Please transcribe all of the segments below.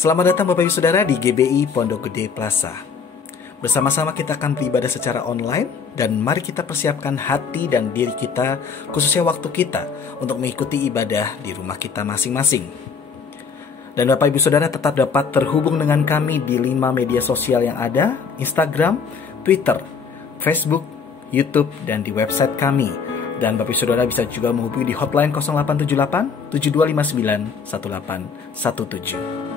Selamat datang Bapak Ibu Saudara di GBI Pondok Gede Plaza. Bersama-sama kita akan beribadah secara online dan mari kita persiapkan hati dan diri kita, khususnya waktu kita, untuk mengikuti ibadah di rumah kita masing-masing. Dan Bapak Ibu Saudara tetap dapat terhubung dengan kami di 5 media sosial yang ada, Instagram, Twitter, Facebook, YouTube, dan di website kami. Dan Bapak Ibu Saudara bisa juga menghubungi di hotline 0878 7259 1817.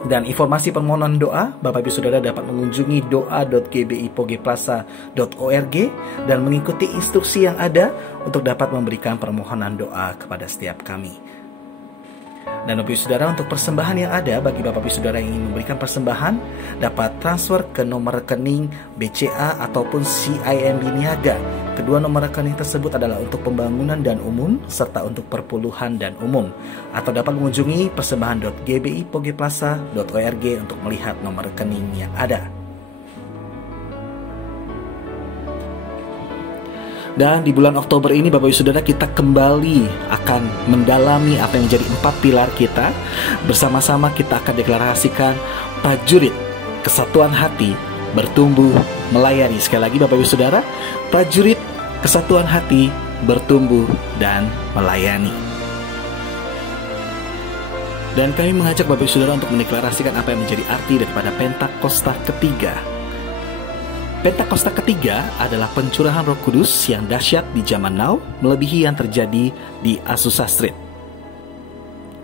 Dan informasi permohonan doa, Bapak Ibu Saudara dapat mengunjungi doa.gbipogeplaza.org dan mengikuti instruksi yang ada untuk dapat memberikan permohonan doa kepada setiap kami. Dan Bapak Ibu Saudara, untuk persembahan yang ada, bagi Bapak Ibu Saudara yang ingin memberikan persembahan, dapat transfer ke nomor rekening BCA ataupun CIMB Niaga. Kedua nomor rekening tersebut adalah untuk pembangunan dan umum, serta untuk perpuluhan dan umum. Atau dapat mengunjungi persembahan.gbipogeplaza.org untuk melihat nomor rekening yang ada. Dan di bulan Oktober ini Bapak Ibu Saudara, kita kembali akan mendalami apa yang menjadi 4 pilar kita. Bersama-sama kita akan deklarasikan prajurit kesatuan hati bertumbuh melayani. Sekali lagi Bapak Ibu Saudara, prajurit kesatuan hati bertumbuh dan melayani. Dan kami mengajak Bapak Ibu Saudara untuk mendeklarasikan apa yang menjadi arti daripada Pentakosta ketiga. Pentakosta ketiga adalah pencurahan Roh Kudus yang dahsyat di zaman now, melebihi yang terjadi di Azusa Street.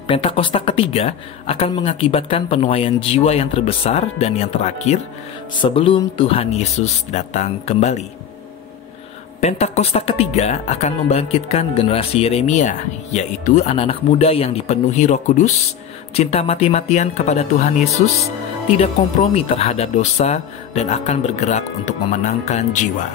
Pentakosta ketiga akan mengakibatkan penuaian jiwa yang terbesar dan yang terakhir sebelum Tuhan Yesus datang kembali. Pentakosta ketiga akan membangkitkan generasi Yeremia, yaitu anak-anak muda yang dipenuhi Roh Kudus, cinta mati-matian kepada Tuhan Yesus, tidak kompromi terhadap dosa, dan akan bergerak untuk memenangkan jiwa.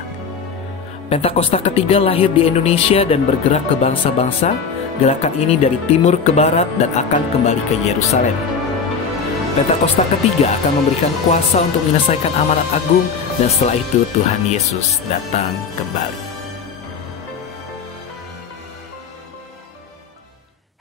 Pentakosta ketiga lahir di Indonesia dan bergerak ke bangsa-bangsa. Gerakan ini dari timur ke barat dan akan kembali ke Yerusalem. Pentakosta ketiga akan memberikan kuasa untuk menyelesaikan amanat agung, dan setelah itu Tuhan Yesus datang kembali.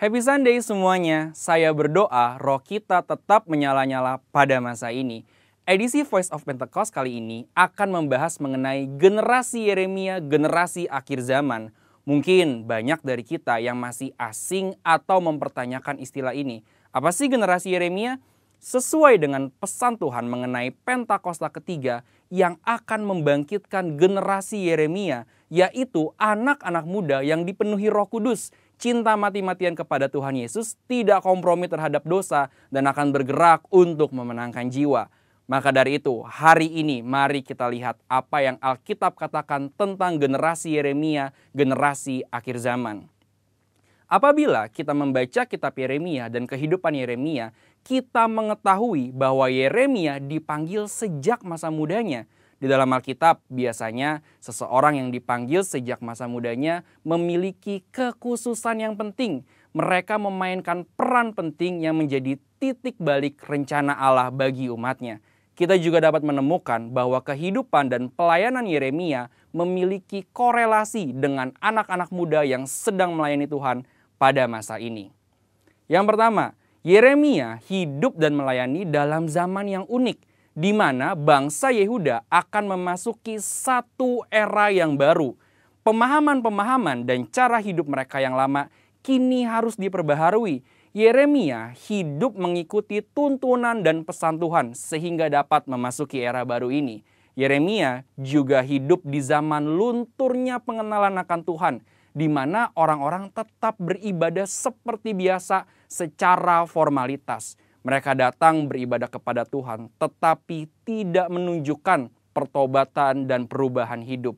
Happy Sunday semuanya, saya berdoa roh kita tetap menyala-nyala pada masa ini. Edisi Voice of Pentecost kali ini akan membahas mengenai generasi Yeremia, generasi akhir zaman. Mungkin banyak dari kita yang masih asing atau mempertanyakan istilah ini. Apa sih generasi Yeremia? Sesuai dengan pesan Tuhan mengenai Pentakosta ketiga yang akan membangkitkan generasi Yeremia, yaitu anak-anak muda yang dipenuhi Roh Kudus, cinta mati-matian kepada Tuhan Yesus, tidak kompromi terhadap dosa, dan akan bergerak untuk memenangkan jiwa. Maka dari itu, hari ini mari kita lihat apa yang Alkitab katakan tentang generasi Yeremia, generasi akhir zaman. Apabila kita membaca kitab Yeremia dan kehidupan Yeremia, kita mengetahui bahwa Yeremia dipanggil sejak masa mudanya. Di dalam Alkitab, biasanya seseorang yang dipanggil sejak masa mudanya memiliki kekhususan yang penting. Mereka memainkan peran penting yang menjadi titik balik rencana Allah bagi umatnya. Kita juga dapat menemukan bahwa kehidupan dan pelayanan Yeremia memiliki korelasi dengan anak-anak muda yang sedang melayani Tuhan pada masa ini. Yang pertama, Yeremia hidup dan melayani dalam zaman yang unik, di mana bangsa Yehuda akan memasuki satu era yang baru. Pemahaman-pemahaman dan cara hidup mereka yang lama kini harus diperbaharui. Yeremia hidup mengikuti tuntunan dan pesan Tuhan sehingga dapat memasuki era baru ini. Yeremia juga hidup di zaman lunturnya pengenalan akan Tuhan, di mana orang-orang tetap beribadah seperti biasa secara formalitas. Mereka datang beribadah kepada Tuhan, tetapi tidak menunjukkan pertobatan dan perubahan hidup.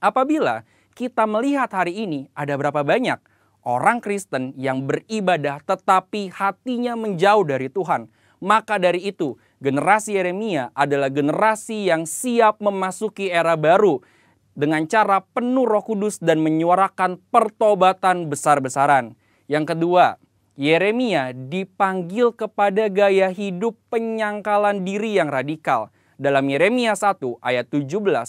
Apabila kita melihat hari ini, ada berapa banyak orang Kristen yang beribadah tetapi hatinya menjauh dari Tuhan. Maka dari itu, generasi Yeremia adalah generasi yang siap memasuki era baru dengan cara penuh Roh Kudus dan menyuarakan pertobatan besar-besaran. Yang kedua, Yeremia dipanggil kepada gaya hidup penyangkalan diri yang radikal. Dalam Yeremia 1 ayat 17-18,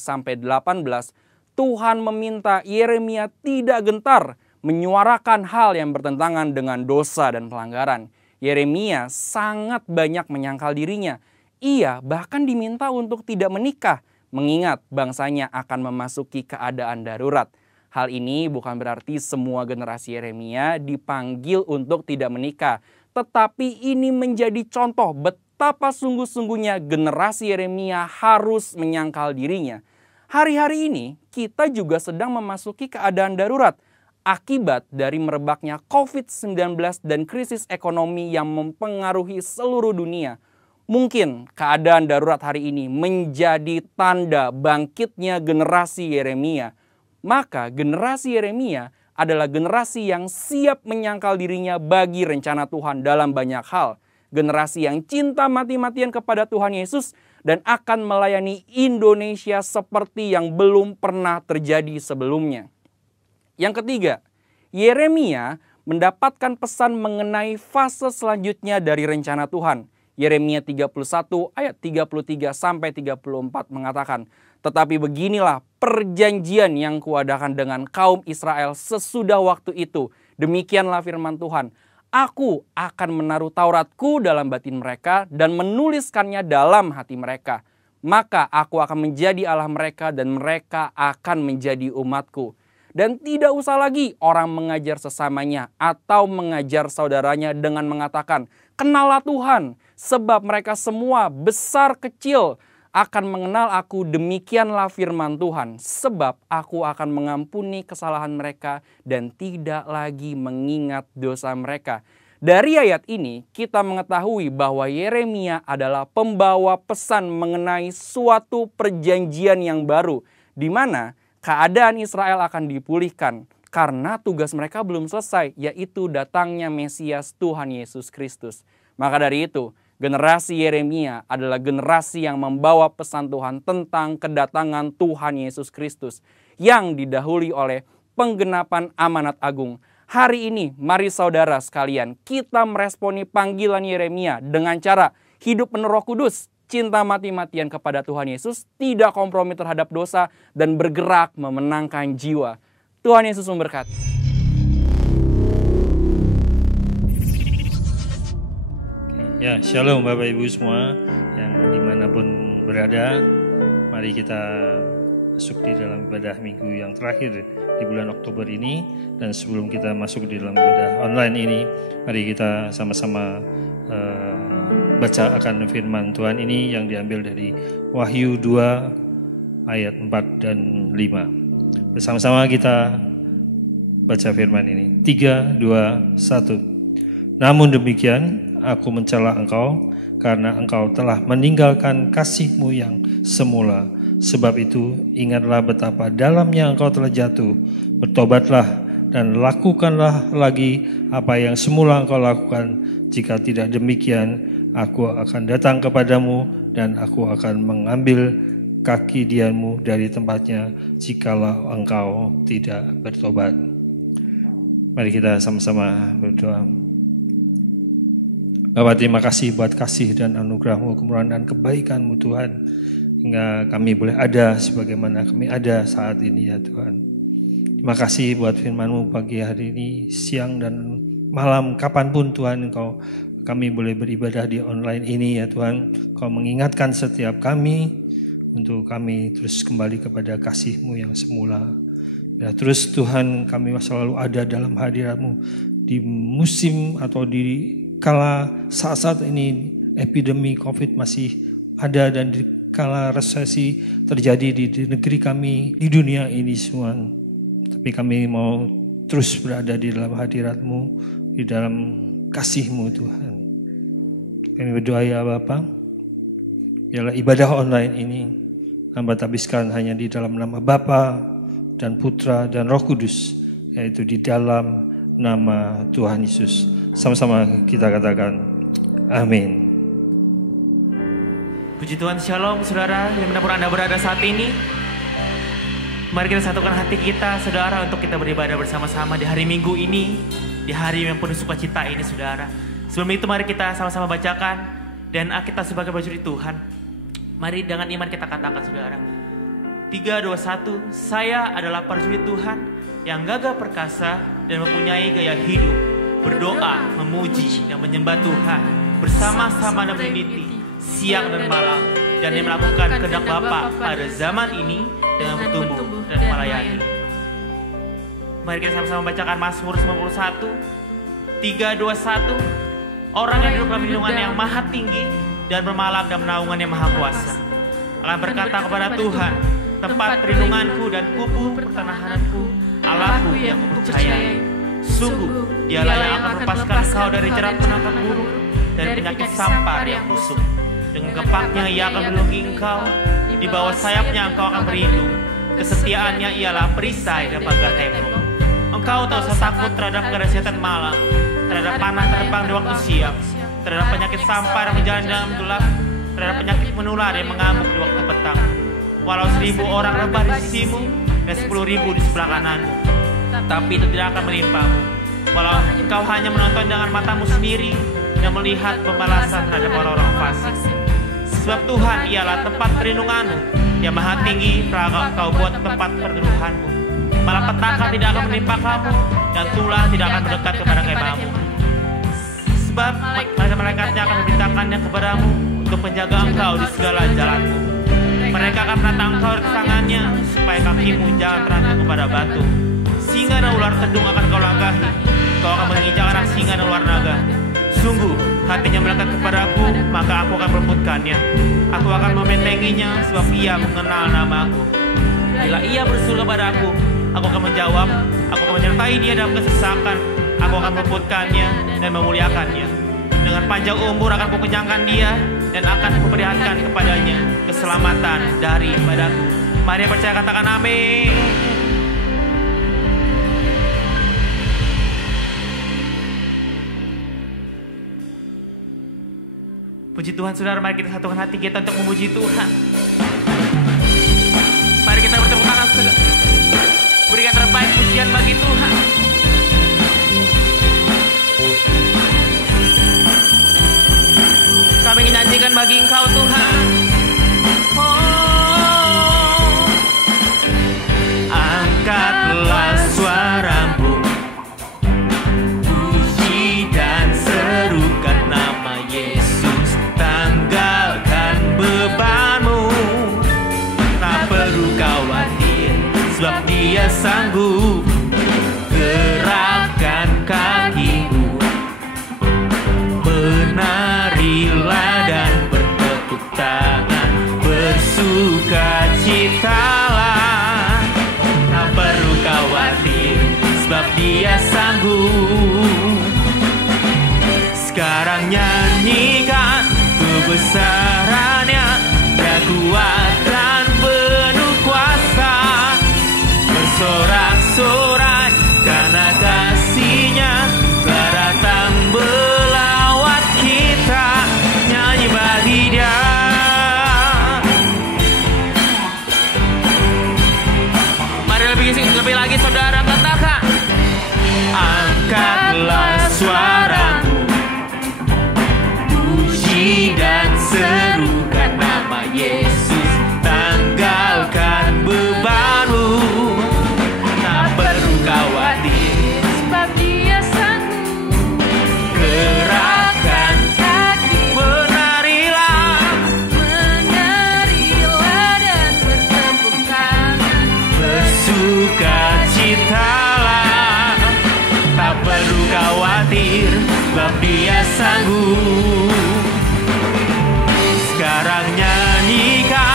Tuhan meminta Yeremia tidak gentar menyuarakan hal yang bertentangan dengan dosa dan pelanggaran. Yeremia sangat banyak menyangkal dirinya. Ia bahkan diminta untuk tidak menikah, mengingat bangsanya akan memasuki keadaan darurat. Hal ini bukan berarti semua generasi Yeremia dipanggil untuk tidak menikah, tetapi ini menjadi contoh betapa sungguh-sungguhnya generasi Yeremia harus menyangkal dirinya. Hari-hari ini kita juga sedang memasuki keadaan darurat akibat dari merebaknya COVID-19 dan krisis ekonomi yang mempengaruhi seluruh dunia. Mungkin keadaan darurat hari ini menjadi tanda bangkitnya generasi Yeremia. Maka generasi Yeremia adalah generasi yang siap menyangkal dirinya bagi rencana Tuhan dalam banyak hal. Generasi yang cinta mati-matian kepada Tuhan Yesus dan akan melayani Indonesia seperti yang belum pernah terjadi sebelumnya. Yang ketiga, Yeremia mendapatkan pesan mengenai fase selanjutnya dari rencana Tuhan. Yeremia 31 ayat 33 sampai 34 mengatakan, "Tetapi beginilah perjanjian yang kuadakan dengan kaum Israel sesudah waktu itu. Demikianlah firman Tuhan. Aku akan menaruh Tauratku dalam batin mereka dan menuliskannya dalam hati mereka. Maka aku akan menjadi Allah mereka dan mereka akan menjadi umatku. Dan tidak usah lagi orang mengajar sesamanya atau mengajar saudaranya dengan mengatakan, 'Kenallah Tuhan,' sebab mereka semua besar kecil akan mengenal aku. Demikianlah firman Tuhan, sebab aku akan mengampuni kesalahan mereka dan tidak lagi mengingat dosa mereka." Dari ayat ini kita mengetahui bahwa Yeremia adalah pembawa pesan mengenai suatu perjanjian yang baru, di mana keadaan Israel akan dipulihkan karena tugas mereka belum selesai, yaitu datangnya Mesias Tuhan Yesus Kristus. Maka dari itu, generasi Yeremia adalah generasi yang membawa pesan Tuhan tentang kedatangan Tuhan Yesus Kristus yang didahului oleh penggenapan amanat agung. Hari ini, mari saudara sekalian, kita meresponi panggilan Yeremia dengan cara hidup penuh Roh Kudus, cinta mati-matian kepada Tuhan Yesus, tidak kompromi terhadap dosa, dan bergerak memenangkan jiwa. Tuhan Yesus memberkati. Ya, shalom Bapak Ibu semua yang dimanapun berada. Mari kita masuk di dalam ibadah minggu yang terakhir di bulan Oktober ini. Dan sebelum kita masuk di dalam ibadah online ini, mari kita sama-sama baca akan firman Tuhan ini yang diambil dari Wahyu 2 ayat 4 dan 5. Bersama-sama kita baca firman ini. 3, 2, 1. "Namun demikian, aku mencela engkau karena engkau telah meninggalkan kasih-Mu yang semula. Sebab itu, ingatlah betapa dalamnya engkau telah jatuh. Bertobatlah dan lakukanlah lagi apa yang semula engkau lakukan. Jika tidak demikian, aku akan datang kepadamu dan aku akan mengambil kaki dianmu dari tempatnya jikalau engkau tidak bertobat." Mari kita sama-sama berdoa. Bapak, terima kasih buat kasih dan anugerah-Mu, kemurahan dan kebaikan-Mu Tuhan, hingga kami boleh ada sebagaimana kami ada saat ini ya Tuhan. Terima kasih buat firman-Mu pagi hari ini, siang dan malam, kapanpun Tuhan kami boleh beribadah di online ini ya Tuhan. Kau mengingatkan setiap kami untuk kami terus kembali kepada kasih-Mu yang semula. Ya, terus Tuhan, kami selalu ada dalam hadirat-Mu di musim atau di kala saat-saat ini epidemi COVID masih ada dan di kala resesi terjadi di negeri kami, di dunia ini semua. Tapi kami mau terus berada di dalam hadirat-Mu, di dalam kasih-Mu Tuhan. Kami berdoa ya Bapa, biarlah ibadah online ini Hamba habiskan hanya di dalam nama Bapa dan Putra dan Roh Kudus, yaitu di dalam nama Tuhan Yesus. Sama-sama kita katakan amin. Puji Tuhan, shalom saudara, dimanapun Anda berada saat ini. Mari kita satukan hati kita saudara untuk kita beribadah bersama-sama di hari Minggu ini, di hari yang penuh sukacita ini saudara. Sebelum itu mari kita sama-sama bacakan dan kita sebagai prajurit Tuhan. Mari dengan iman kita katakan saudara. 3, 2, 1. Saya adalah prajurit Tuhan yang gagah perkasa dan mempunyai gaya hidup berdoa, memuji, dan menyembah Tuhan bersama-sama dan meneliti siang dan malam, dan yang melakukan kehendak Bapa pada zaman ini dengan bertumbuh dan melayani. Mari kita sama-sama bacakan Mazmur 91, 321. Orang yang hidup dalam lindungan yang maha tinggi dan bermalam dalam naungan yang maha kuasa akan berkata kepada Tuhan, tempat perlindunganku dan kubu pertahananku, Allahku yang kupercayai. Sungguh, dialah yang akan melepaskan engkau dari jerat penangkap burung dan penyakit sampar yang busuk. Dengan gepaknya ia akan melindungi engkau, di bawah sayapnya engkau akan berlindung. Kesetiaannya ialah perisai dan pagar tembok. Engkau tak usah takut terhadap kedahsyatan malam, terhadap panah terbang di waktu siang, terhadap penyakit sampar yang berjalan dalam gelap, terhadap penyakit menular yang mengamuk di waktu petang. Walau 1000 orang rebah di sisimu dan 10.000 di sebelah kananmu, tapi itu tidak akan menimpamu. Walau engkau hanya menonton dengan matamu sendiri dan melihat pembalasan terhadap orang-orang fasik. Sebab Tuhan ialah tempat perlindunganmu, yang maha tinggi telah kau buat tempat perteduhanmu. Malapetaka tidak akan menimpa kamu, dan tulah tidak akan mendekat kepada kemahmu. Sebab malaikat-malaikatnya akan memberitakannya kepadamu untuk menjaga engkau di segala jalanmu. Mereka akan menatang engkau di tangannya, supaya kakimu jangan terantuk kepada batu. Singa dan ular tedung akan kau langgahi, kau akan menginjak anak singa dan ular naga. Sungguh, hatinya melekat kepadaku, maka aku akan meluputkannya. Aku akan membentenginya, sebab ia mengenal namaku. Bila ia berseru kepadaku, aku akan menjawab. Aku akan menyertai dia dalam kesesakan. Aku akan meluputkannya dan memuliakannya. Dengan panjang umur akan kukenyangkan dia, dan akan kuperlihatkan kepadanya keselamatan daripadaku. Mari yang percaya katakan amin. Puji Tuhan, saudara, mari kita satukan hati kita untuk memuji Tuhan. Mari kita bertepuk tangan, berikan terbaik pujian bagi Tuhan. Kami ingin nyanyikan bagi Engkau, Tuhan. Oh, angkatlah suaramu, puji dan serukan nama Yesus. Tanggalkan bebanmu, tak perlu khawatir, sebab Dia sanggup. Gerakkan kakimu, menarilah dan bertepuk tangan, bersukacitalah. Tak perlu khawatir, sebab Dia sanggup. Sekarang nyanyikan kebesarannya, Dia kuat dan penuh kuasa. Bersorak-sorai karena kasih-Nya telah datang melawat kita. Nyanyi bagi Dia. Mari lebih lagi, saudara, katakan. Angkatlah suaramu, puji dan serukan nama Yesus. Tanggalkan bebanmu, tak perlu khawatir, sebab Dia sanggup. gerakkan kaki, menarilah dan bertepuk tangan, bersukacitalah. Tak perlu khawatir, sebab Dia sanggup. Sekarang nyanyikan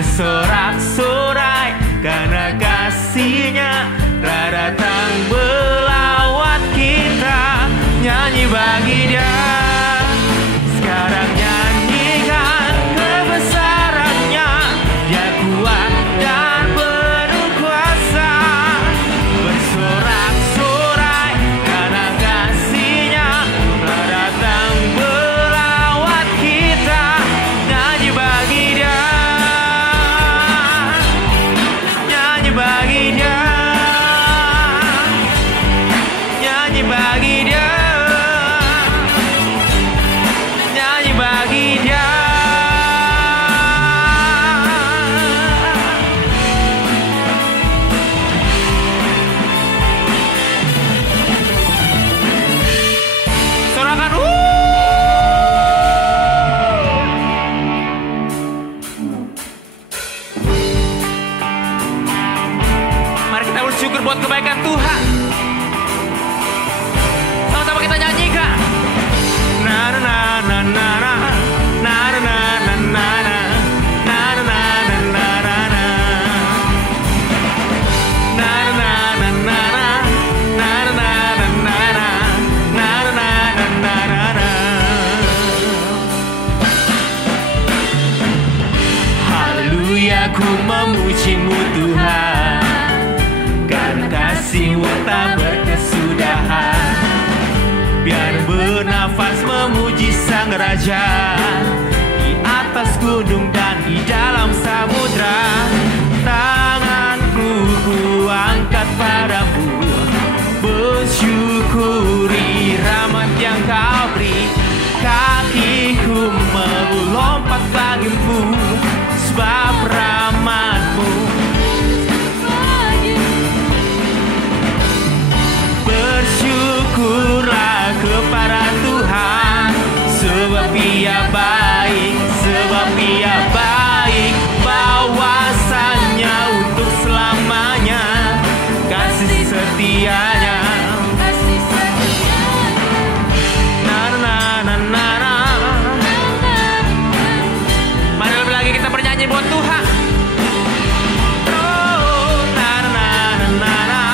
bersorak-sorai karena kasih-Nya telah datang melawat kita. Nyanyi bagi Dia, sekarang nyanyikan kebesaran-Nya. Dia kuat dan penuh kuasa, bersorak-sorai karena kasih-Nya telah datang melawat kita. Nyanyi bagi Dia, nyanyi bagi Dia, nyanyi bagi Dia, nyanyi bagi Dia. Sorakan Mari kita bersyukur buat kebaikan Tuhan. Sama-sama kita nyanyikan. Na na na na na na na na na na na na na na na na na na. Na na na na na na na na na na na na na na. Haleluya, ku memuji-Mu Tuhan, karena kasih-Mu tak berkesudahan. Biar bernafas memuji Sang Raja di atas gunung dan di dalam samudra. Tanganku ku angkat padamu, bersyukuri rahmat yang Kau beri. Kakiku melompat bagimu, sebab rahmat-Mu. Bersyukurlah kepada Tuhan, sebab Ia baik, sebab Ia baik. Bahwasanya untuk selamanya kasih setia-Nya. Na na na na na. Mari lebih lagi kita bernyanyi buat Tuhan. Oh, na na na na na.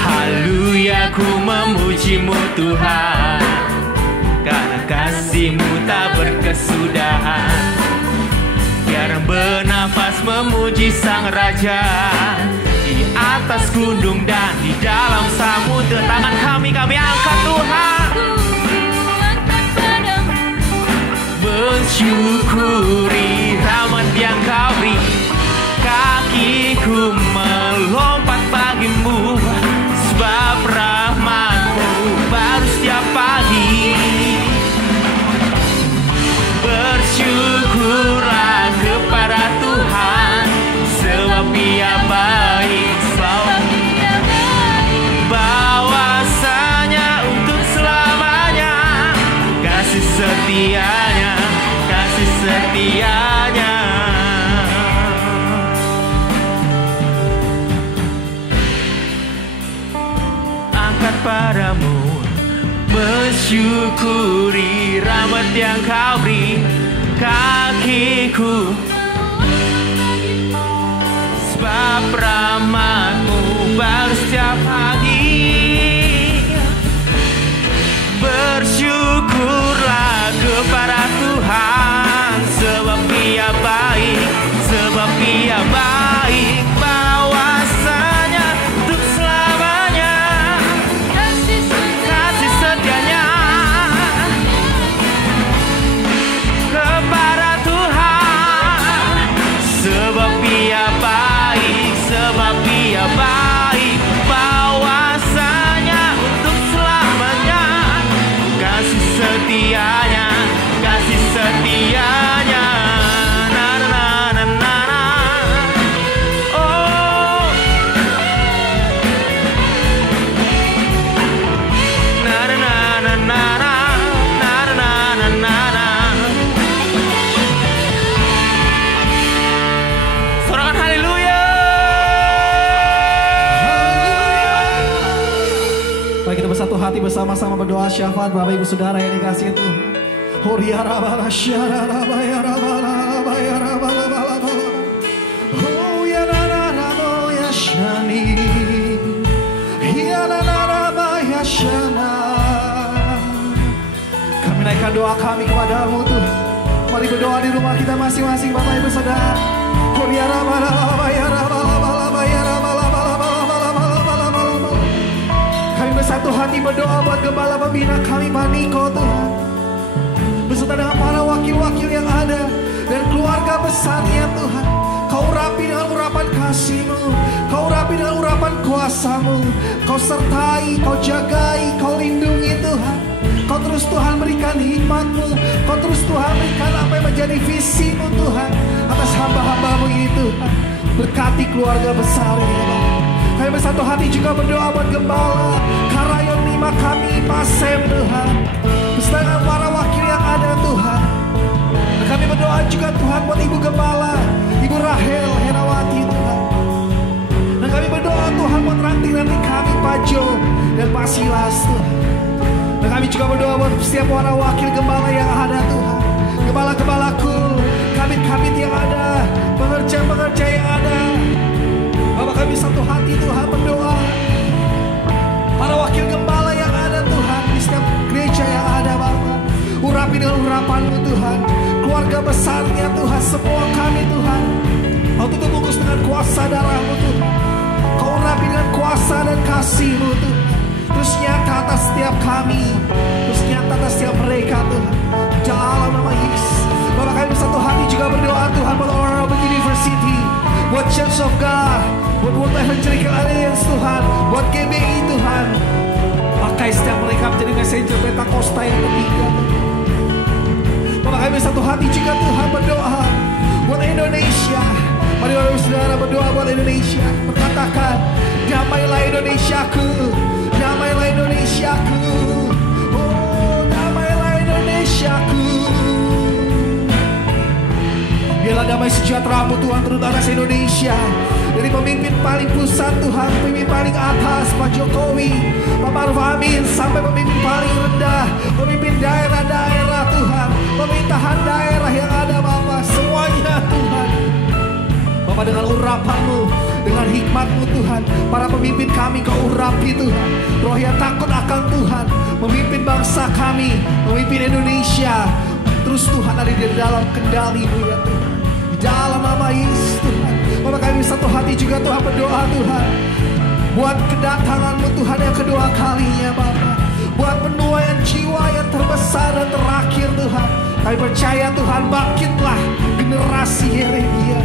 Haleluya, ku memuji-Mu Tuhan, karena kasih-Mu tak berkesudahan. Biar bernafas memuji Sang Raja di atas gunung dan di dalam samudera. Tangan kami angkat Tuhan, bersyukuri rahmat yang Kau beri. Kakiku melompat bagimu, sebab rahmat-Mu baru setiap pagi. Bersyukurlah kepada Tuhan, sebab Ia baik, sebab bahwasanya untuk selamanya kasih setia-Nya, kasih setia-Nya. Angkat padamu, bersyukuri rahmat yang Kau beri. Kakiku, sebab rahmat-Mu baru setiap pagi. Bersyukurlah kepada Tuhan, sebab Ia baik, sebab Ia baik. Bahwasanya untuk selamanya kasih setia-Nya. Kepada Tuhan, sebab Ia baik, sebab Ia baik. Bahwa bersatu hati bersama-sama berdoa syafaat Bapak Ibu Saudara yang dikasihi Tuhan. Kami naikkan doa kami kepadamu Tuhan. Mari berdoa di rumah kita masing-masing Bapak Ibu Saudara. Kami bersatu hati berdoa buat gembala pembina kami Pak Niko Tuhan, beserta dengan para wakil-wakil yang ada dan keluarga besarnya Tuhan. Kau urapi dengan urapan kasih-Mu, Kau urapi dengan urapan kuasa-Mu, Kau sertai, Kau jagai, Kau lindungi Tuhan. Kau terus Tuhan berikan hikmat-Mu, Kau terus Tuhan berikan apa yang menjadi visi-Mu Tuhan atas hamba-hamba-Mu ini Tuhan. Berkati keluarga besar ini Tuhan. Kami bersatu hati juga berdoa buat gembala Karayon 5 kami Pasem Tuhan, beserta dengan para wakil yang ada Tuhan. Dan kami berdoa juga Tuhan buat Ibu Gembala, Ibu Rahel Herawati Tuhan. Dan kami berdoa Tuhan buat ranting-ranting kami Pak Jo dan Pak Silas Tuhan. Dan kami juga berdoa buat setiap para wakil gembala yang ada Tuhan. Gembala-gembalaku, kabit-kabit yang ada, pengerja-pengerja yang ada. Bapak kami satu hati Tuhan berdoa. Para wakil gembala yang ada Tuhan di setiap gereja yang ada Bapak. Urapi dengan urapan-Mu Tuhan. Keluarga besarnya Tuhan, semua kami Tuhan. Kau tutup bungkus dengan kuasa darah-Mu Tuhan. Kau urapi dengan kuasa dan kasih-Mu Tuhan. Terus nyata atas setiap kami, terus nyata atas setiap mereka Tuhan. Dalam nama Yesus. Bapak kami bersatu hati juga berdoa Tuhan buat Oral Road University, buat Church of God, buat World Evangelical Alliance Tuhan, buat GBI Tuhan. Pakai setiap mereka menjadi messenger Pentakosta yang ketiga. Bapak kami bersatu hati juga Tuhan berdoa buat Indonesia. Mari Bapak Saudara berdoa buat Indonesia. Berkatakan, damailah Indonesiaku, damailah Indonesiaku, oh damailah Indonesiaku. Biarlah damai sejahtera-Mu Tuhan turun atas Indonesia. Dari pemimpin paling pusat Tuhan, pemimpin paling atas Pak Jokowi, Pak Maruf Amin, sampai pemimpin paling rendah, pemimpin daerah-daerah Tuhan, pemerintahan daerah yang ada Bapak, semuanya Tuhan. Bapak dengan urapan-Mu, dengan hikmat-Mu Tuhan, para pemimpin kami Kau urapi Tuhan. Roh yang takut akan Tuhan memimpin bangsa kami, memimpin Indonesia. Terus Tuhan ada di dalam kendali-Mu ya Tuhan. Di dalam nama Yesus Tuhan. Bapak kami satu hati juga Tuhan berdoa Tuhan, buat kedatangan-Mu Tuhan yang kedua kalinya Bapak. Buat penuaian jiwa yang terbesar dan terakhir Tuhan. Kami percaya Tuhan, bangkitlah generasi Yeremia.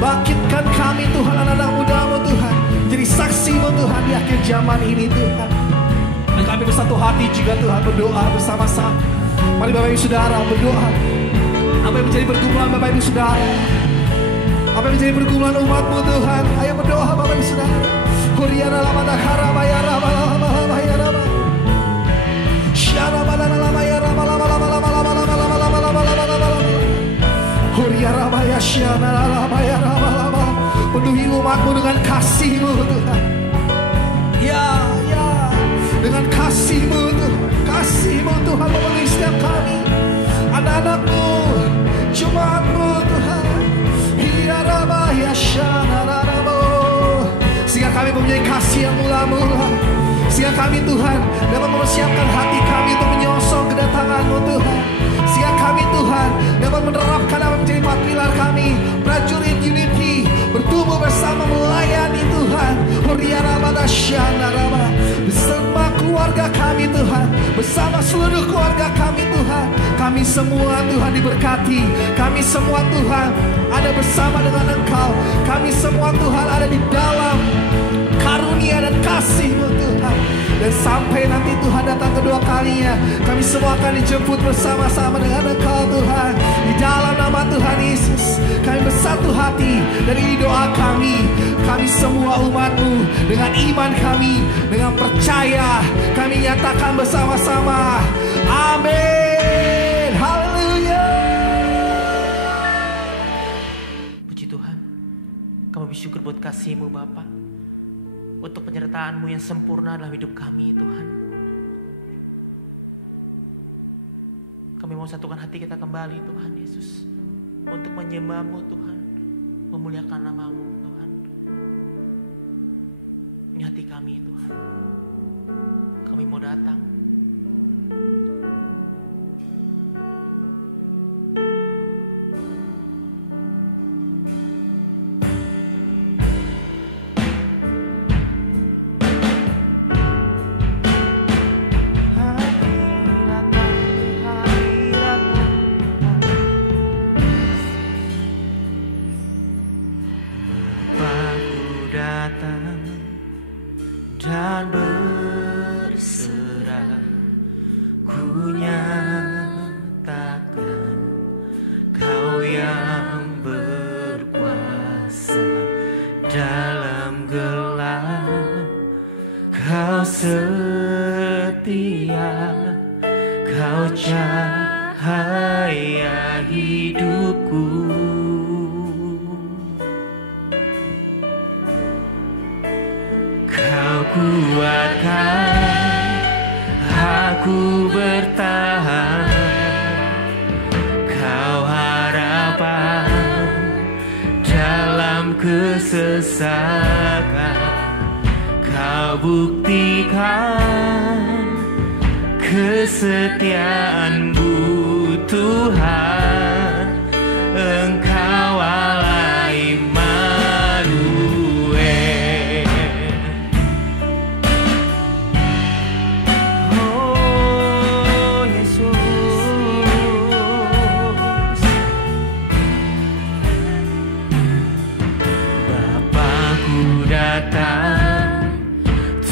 Bangkitkan kami Tuhan, anak-anak muda-Mu Tuhan, jadi saksi-Mu Tuhan di akhir zaman ini Tuhan. Dan kami bersatu hati juga Tuhan berdoa bersama-sama. Mari Bapak Ibu Saudara berdoa. Apa yang menjadi pergumulan Bapak Ibu Saudara, apa yang menjadi pergumulan umat-Mu Tuhan, ayo berdoa Bapak Ibu Saudara. Huriana lama dakara bayar lama lama bayar lama. Syara balana lama ya lama lama lama lama lama lama lama lama lama lama lama. Huriana bayar syana lama ya lama lama. Penuhi umat-Mu dengan kasih-Mu Tuhan. Ya ya, dengan kasih-Mu Tuhan, kasih-Mu Tuhan memenuhi setiap kami, anak-anak-Mu, jemaat-Mu Tuhan. Sehingga kami mempunyai kasih yang mula-mula, sehingga kami Tuhan dapat mempersiapkan hati kami untuk menyongsong kedatangan-Mu Tuhan. Sehingga kami Tuhan dapat menerapkan apa menjadi 4 pilar kami, prajurit unity, bertumbuh bersama melayani Tuhan. Bersama keluarga kami Tuhan, bersama seluruh keluarga kami Tuhan. Kami semua Tuhan diberkati, kami semua Tuhan ada bersama dengan Engkau. Kami semua Tuhan ada di dalam karunia dan kasih-Mu Tuhan. Dan sampai nanti Tuhan datang kedua kalinya, kami semua akan dijemput bersama-sama dengan Engkau Tuhan. Di dalam nama Tuhan Yesus, kami bersatu hati. Dan ini doa kami, kami semua umat-Mu, dengan iman kami, dengan percaya, kami nyatakan bersama-sama. Amin. Haleluya. Puji Tuhan, kami bersyukur buat kasih-Mu Bapa, untuk penyertaan-Mu yang sempurna dalam hidup kami Tuhan. Kami mau satukan hati kita kembali Tuhan Yesus, untuk menyembah-Mu Tuhan, memuliakan nama-Mu Tuhan. Ini hati kami Tuhan, kami mau datang. Dan berserah, ku nyatakan Kau yang berkuasa dalam gelap. Kau setia, Kau cahaya hidupku. Kuatkan aku bertahan, Kau harapan dalam kesesakan. Kau buktikan kesetiaan-Mu Tuhan, Engkau Allah Immanuel.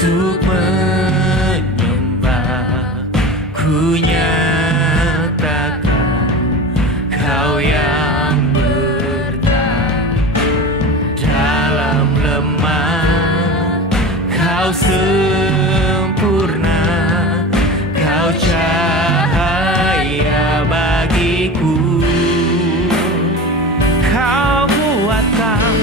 Untuk menyembah, ku nyatakan Kau yang bertahan dalam lemah. Kau sempurna, Kau cahaya bagiku. Kau kuatkan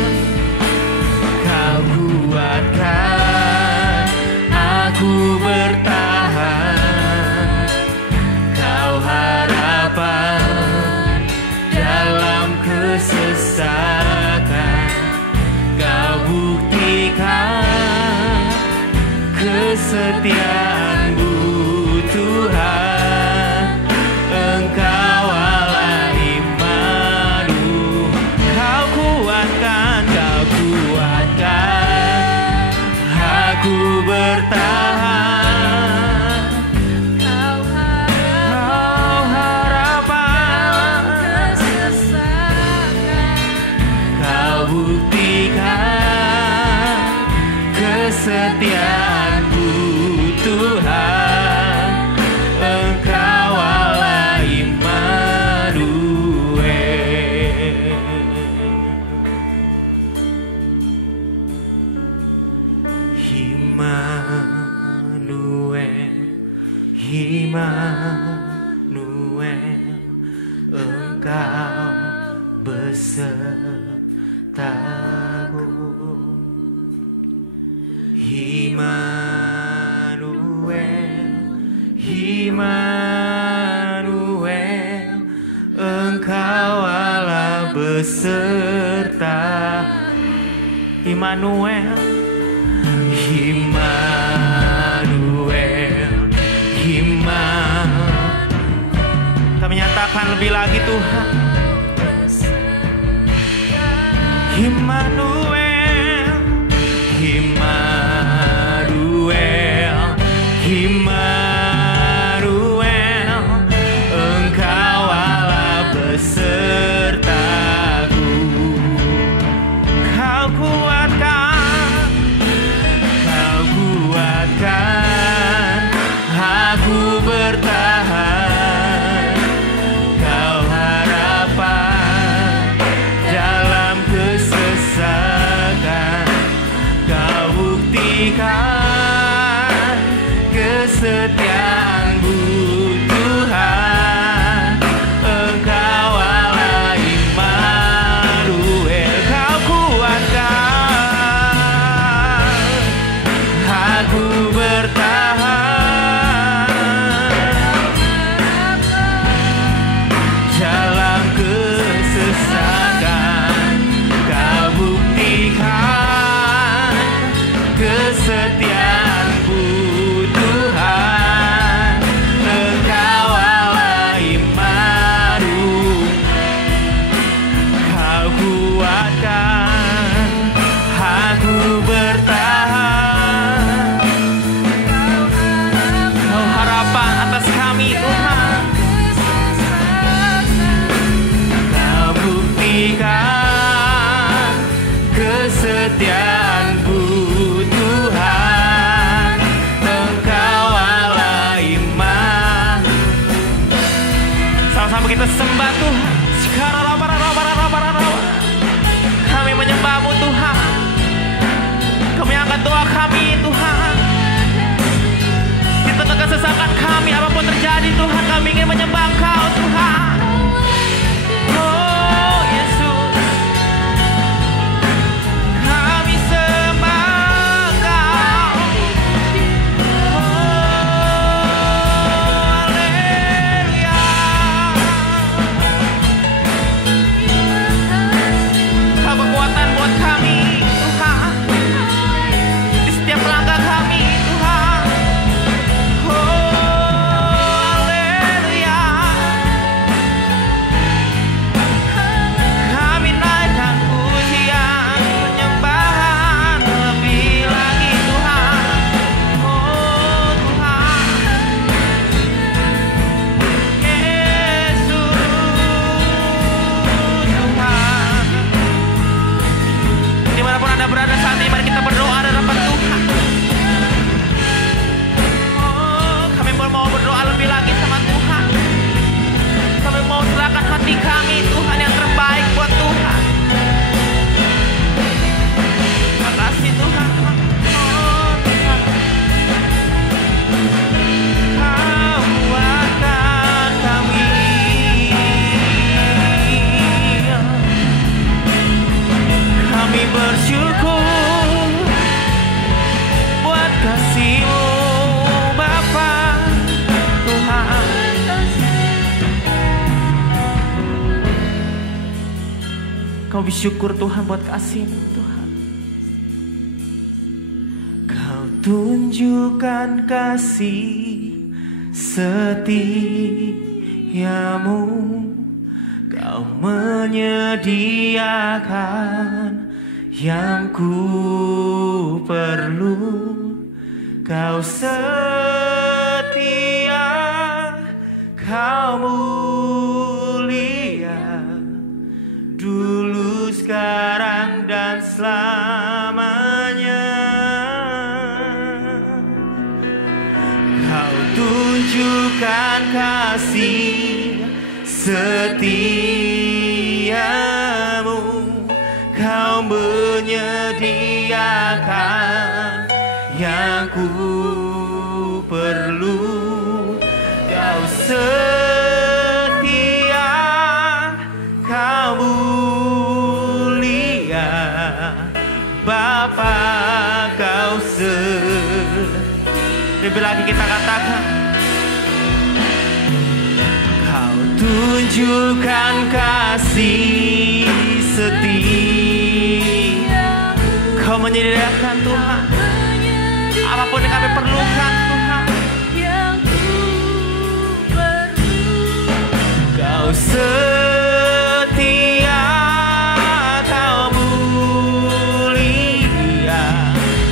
aku bertahan, Kau harapan dalam kesesakan. Kau buktikan kesetiaan-Mu Tuhan, Engkau Allah Immanuel. Kau kuatkan aku bertahan, Kau harapan kesesakan. Kau buktikan kesetiaan-Mu Tuhan, Engkau Allah Immanuel. Immanuel, Engkau besertaku. Immanuel, Engkau Allah beserta. Immanuel, kami nyatakan lebih lagi Tuhan. Immanuel, Engkau Allah besertaku. Kau kuatkan aku bertahan. Kau harapan dalam kesesakan. Kau buktikan kesetiaan-Mu Tuhan, Engkau Allah Immanuel. Kau kuatkan aku bertahan. kita sembah Tuhan. Kami menyembah-Mu Tuhan. Kami angkat doa kami Tuhan. Di tengah kesesakan kami, apapun terjadi Tuhan, kami ingin menyembah Engkau Tuhan. Oh Yesus, kami sembah Engkau. Oh haleluya. Kau kekuatan buat kami Tuhan, di setiap langkah kami Tuhan. Oh haleluya. Kami naikkan pujian penyembahan lebih lagi Tuhan. Oh Tuhan Yesus Tuhan. Dimanapun Anda berada saat ini, mari kita berdoa di hadapan Tuhan. Oh, kami mau berdoa lebih lagi sama Tuhan. Kami mau serahkan hati kami Tuhan, yang terbaik buat Tuhan. Terima kasih Tuhan. Oh Tuhan, Kau kuatkan kami. Kami bersyukur buat kasih-Mu Bapa Tuhan. Kau bersyukur Tuhan buat kasih-Mu Tuhan. Kau tunjukkan kasih setiamu. Kau menyediakan yang ku perlu. Kau setia, Kau mulia, dulu, sekarang, dan selamanya. Kau tunjukkan kasih setiamu. Kau menyediakan yang ku perlu. Kau setia, Kau mulia, Bapa Kau lebih lagi kita katakan, Kau tunjukkan kasih setia. Kau menyediakan Tuhan apapun yang kami perlukan Tuhan. Kau setia, Kau mulia,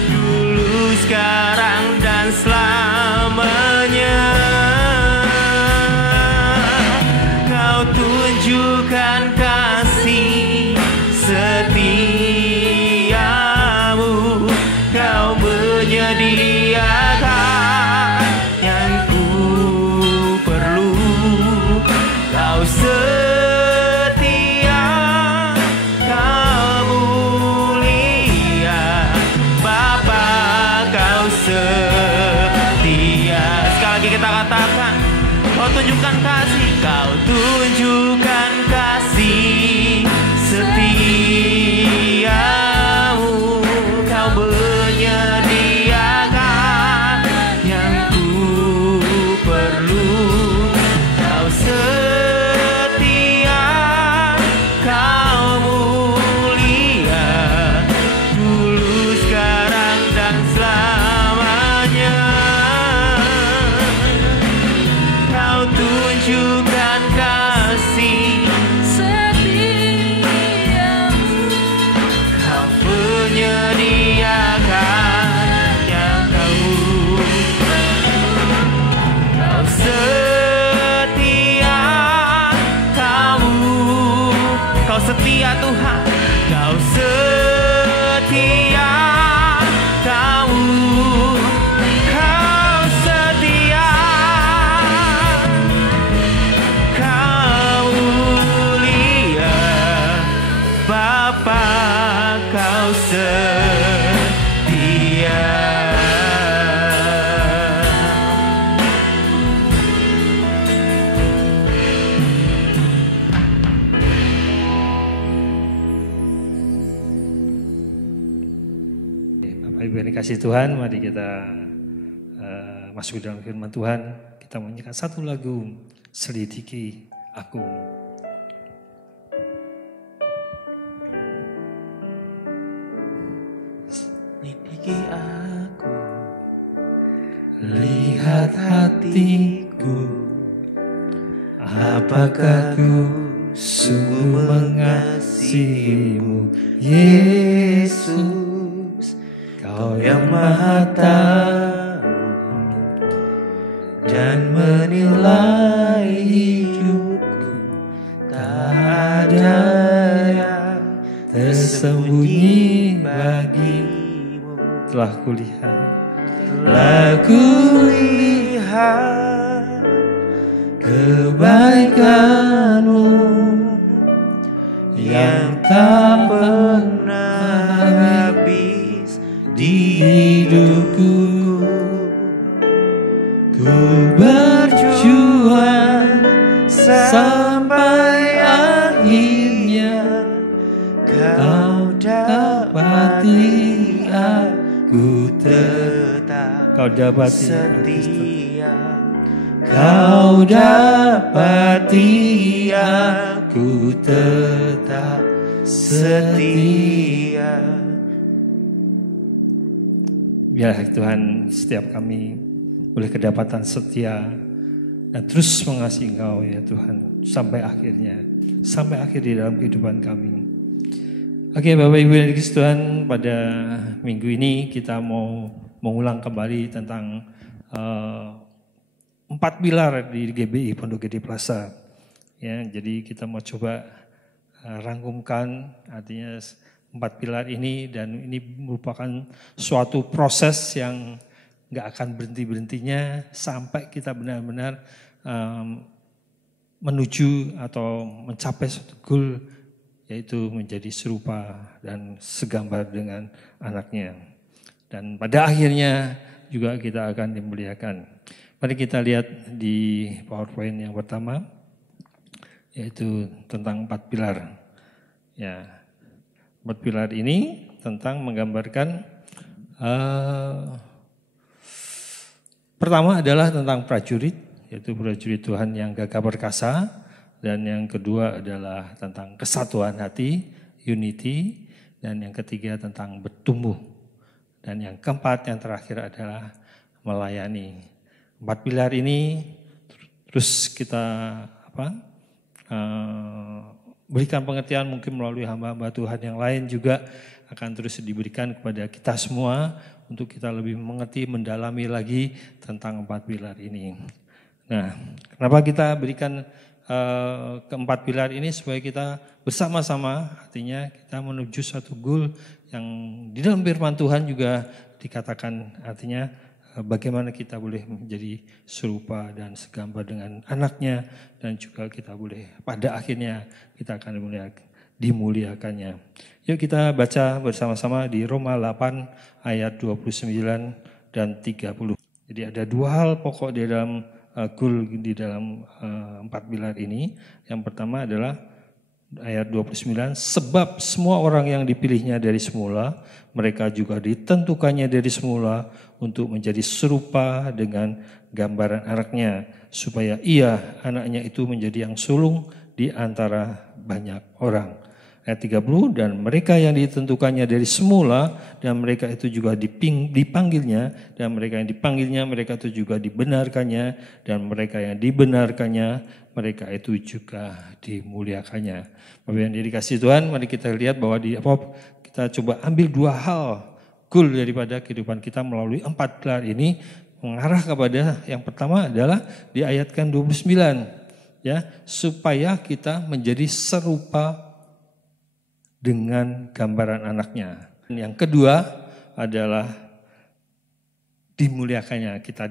dulu, sekarang, dan selamanya. Kau tunjukkan kasih setiamu. Kau menyediakan yang ku perlu. Kau setia, Kau mulia, Bapa Kau setia. Sekali lagi kita katakan, Kau tunjukkan kasih. Kau tunjukkan kasih setiamu. Kau menyediakan yang ku perlu. Kau setia, Kau mulia, dulu, sekarang, dan selamanya. Kau tunjukkan kasih setiamu. Kau menyediakan yang Kau setia, Kau setia Tuhan. Kau setia, Kau setia, Kau dikasih Tuhan, mari kita masuk dalam firman Tuhan. Kita menyanyikan satu lagu, Selidiki Aku. Selidiki aku, lihat hatiku, apakah ku sungguh mengasihimu, Yesus, Kau yang Maha Tahu dan menilai hidupku, tak ada yang tersembunyi bagimu. Telah kulihat kebaikanmu yang tak pernah habis di hidupku. Ku berjuang sampai akhirnya Kau dapati aku tetap setia. Kau dapati aku tetap setia. Biarlah Tuhan, setiap kami boleh kedapatan setia dan terus mengasihi Engkau ya Tuhan sampai akhirnya, sampai akhir di dalam kehidupan kami. Oke Bapak Ibu yang dikasihi Tuhan, pada minggu ini kita mau mengulang kembali tentang 4 pilar di GBI Pondok Gede Plaza. Ya, jadi kita mau coba rangkumkan artinya 4 pilar ini, dan ini merupakan suatu proses yang nggak akan berhenti-berhentinya sampai kita benar-benar menuju atau mencapai suatu goal, yaitu menjadi serupa dan segambar dengan anaknya. Dan pada akhirnya juga kita akan dimuliakan. Mari kita lihat di PowerPoint yang pertama, yaitu tentang 4 pilar. Ya, 4 pilar ini tentang menggambarkan pertama adalah tentang prajurit, yaitu prajurit Tuhan yang gagah perkasa. Dan yang kedua adalah tentang kesatuan hati, unity. Dan yang ketiga tentang bertumbuh. Dan yang keempat, yang terakhir adalah melayani. 4 pilar ini terus kita berikan pengertian mungkin melalui hamba-hamba Tuhan yang lain juga akan terus diberikan kepada kita semua untuk kita lebih mengerti, mendalami lagi tentang 4 pilar ini. Nah, kenapa kita berikan keempat pilar ini? Supaya kita bersama-sama, artinya kita menuju satu goal yang di dalam firman Tuhan juga dikatakan, artinya bagaimana kita boleh menjadi serupa dan segambar dengan anaknya, dan juga kita boleh pada akhirnya kita akan dimuliakannya. Yuk kita baca bersama-sama di Roma 8 ayat 29 dan 30. Jadi ada 2 hal pokok di dalam goal di dalam 4 pilar ini. Yang pertama adalah ayat 29, sebab semua orang yang dipilihnya dari semula, mereka juga ditentukannya dari semula untuk menjadi serupa dengan gambaran anaknya, supaya ia, anaknya itu menjadi yang sulung di antara banyak orang. Ayat 30, dan mereka yang ditentukannya dari semula, dan mereka itu juga dipanggilnya, dan mereka yang dipanggilnya, mereka itu juga dibenarkannya, dan mereka yang dibenarkannya, mereka itu juga dimuliakannya. Bapak yang dikasihi Tuhan, mari kita lihat bahwa kita coba ambil 2 hal goal daripada kehidupan kita melalui 4 pilar ini, mengarah kepada yang pertama adalah diayatkan 29, ya, supaya kita menjadi serupa dengan gambaran anaknya. Yang kedua adalah dimuliakannya, kita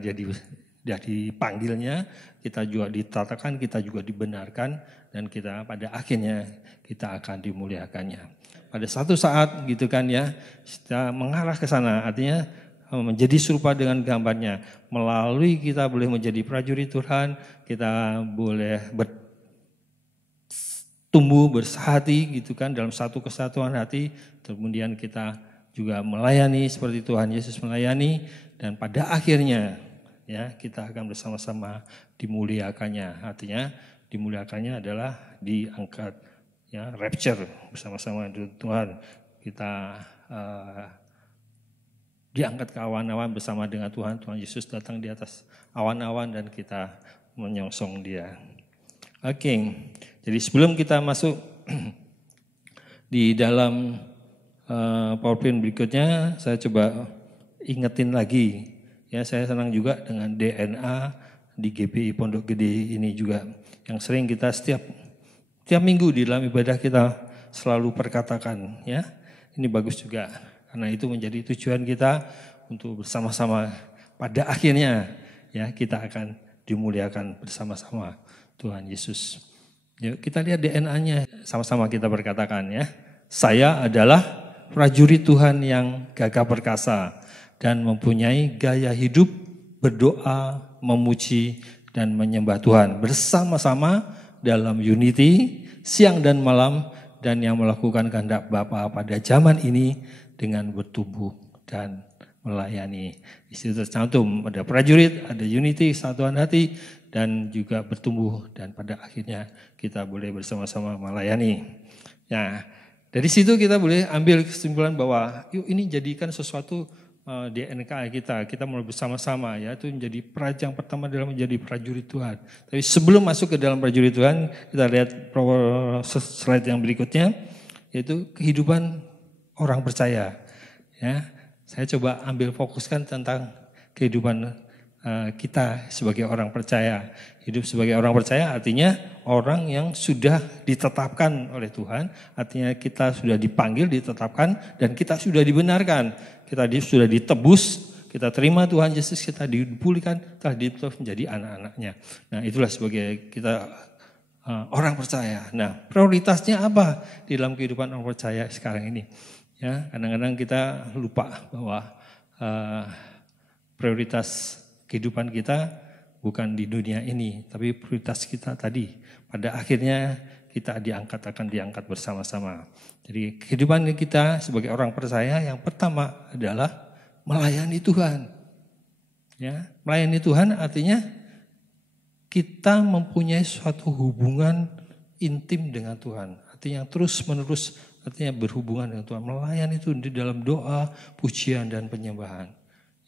jadi panggilnya, kita juga ditatakan, kita juga dibenarkan, dan kita pada akhirnya kita akan dimuliakannya. Pada satu saat gitu kan ya, kita mengarah ke sana, artinya menjadi serupa dengan gambarnya. Melalui kita boleh menjadi prajurit Tuhan, kita boleh tumbuh bersahati gitu kan dalam satu kesatuan hati, kemudian kita juga melayani seperti Tuhan Yesus melayani, dan pada akhirnya ya kita akan bersama-sama dimuliakannya. Artinya dimuliakannya adalah diangkat, ya, rapture bersama-sama dengan Tuhan. Kita diangkat ke awan-awan bersama dengan Tuhan. Tuhan Yesus datang di atas awan-awan dan kita menyongsong Dia. Oke, jadi sebelum kita masuk di dalam PowerPoint berikutnya, saya coba ingetin lagi. Ya, saya senang juga dengan DNA di GPI Pondok Gede ini juga, yang sering kita setiap minggu di dalam ibadah kita selalu perkatakan, ya. Ini bagus juga karena itu menjadi tujuan kita untuk bersama-sama pada akhirnya, ya, kita akan dimuliakan bersama-sama Tuhan Yesus. Yuk kita lihat DNA-nya, sama-sama kita berkatakan, ya. Saya adalah prajurit Tuhan yang gagah perkasa dan mempunyai gaya hidup berdoa, memuji, dan menyembah Tuhan bersama-sama dalam unity siang dan malam, dan yang melakukan kehendak Bapa pada zaman ini dengan bertumbuh dan melayani. Di situ tercantum ada prajurit, ada unity, kesatuan hati, dan juga bertumbuh, dan pada akhirnya kita boleh bersama-sama melayani. Nah, dari situ kita boleh ambil kesimpulan bahwa yuk ini jadikan sesuatu di NKI kita mulai bersama-sama, ya, itu menjadi yang pertama dalam menjadi prajurit Tuhan. Tapi sebelum masuk ke dalam prajurit Tuhan, kita lihat slide yang berikutnya, yaitu kehidupan orang percaya. Ya, saya coba ambil fokuskan tentang kehidupan kita sebagai orang percaya. Hidup sebagai orang percaya artinya orang yang sudah ditetapkan oleh Tuhan, artinya kita sudah dipanggil, ditetapkan, dan kita sudah dibenarkan. Kita sudah ditebus, kita terima Tuhan Yesus, kita dipulihkan, telah ditebus menjadi anak-anaknya. Nah, itulah sebagai kita orang percaya. Nah, prioritasnya apa di dalam kehidupan orang percaya sekarang ini? Ya, kadang-kadang kita lupa bahwa prioritas kehidupan kita bukan di dunia ini, tapi prioritas kita tadi. Pada akhirnya kita akan diangkat bersama-sama. Jadi kehidupan kita sebagai orang percaya yang pertama adalah melayani Tuhan. Ya, melayani Tuhan artinya kita mempunyai suatu hubungan intim dengan Tuhan. Artinya terus menerus, artinya berhubungan dengan Tuhan. Melayani itu di dalam doa, pujian, dan penyembahan.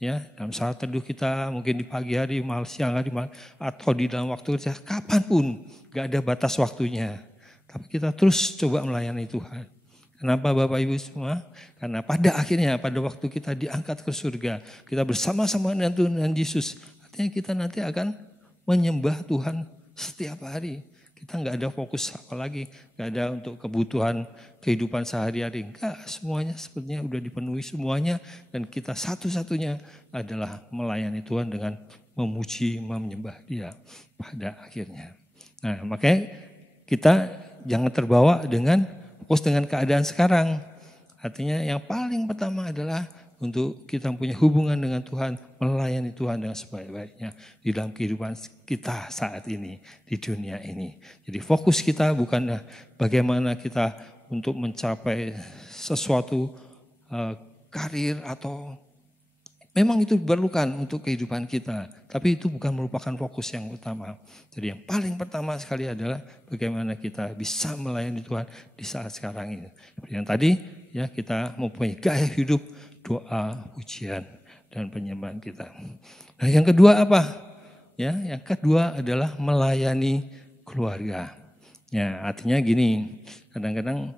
Ya, dalam saat teduh kita mungkin di pagi hari, malam, siang hari, atau di dalam waktu kerja, kapanpun, gak ada batas waktunya. Tapi kita terus coba melayani Tuhan. Kenapa Bapak Ibu semua? Karena pada akhirnya, pada waktu kita diangkat ke surga, kita bersama-sama dengan Tuhan Yesus, artinya kita nanti akan menyembah Tuhan setiap hari. Kita nggak ada fokus apa lagi, nggak ada untuk kebutuhan kehidupan sehari-hari. Enggak, semuanya sepertinya udah dipenuhi semuanya, dan kita satu-satunya adalah melayani Tuhan dengan memuji, menyembah Dia pada akhirnya. Nah, makanya kita jangan terbawa dengan fokus dengan keadaan sekarang. Artinya yang paling pertama adalah untuk kita punya hubungan dengan Tuhan, melayani Tuhan dengan sebaik-baiknya di dalam kehidupan kita saat ini, di dunia ini. Jadi fokus kita bukan bagaimana kita untuk mencapai sesuatu karir atau memang itu diperlukan untuk kehidupan kita, tapi itu bukan merupakan fokus yang utama. Jadi yang paling pertama sekali adalah bagaimana kita bisa melayani Tuhan di saat sekarang ini. Seperti yang tadi, ya, kita mempunyai gaya hidup, doa, pujian, dan penyembahan kita. Nah, yang kedua apa? Ya, yang kedua adalah melayani keluarga. Ya, artinya gini, kadang-kadang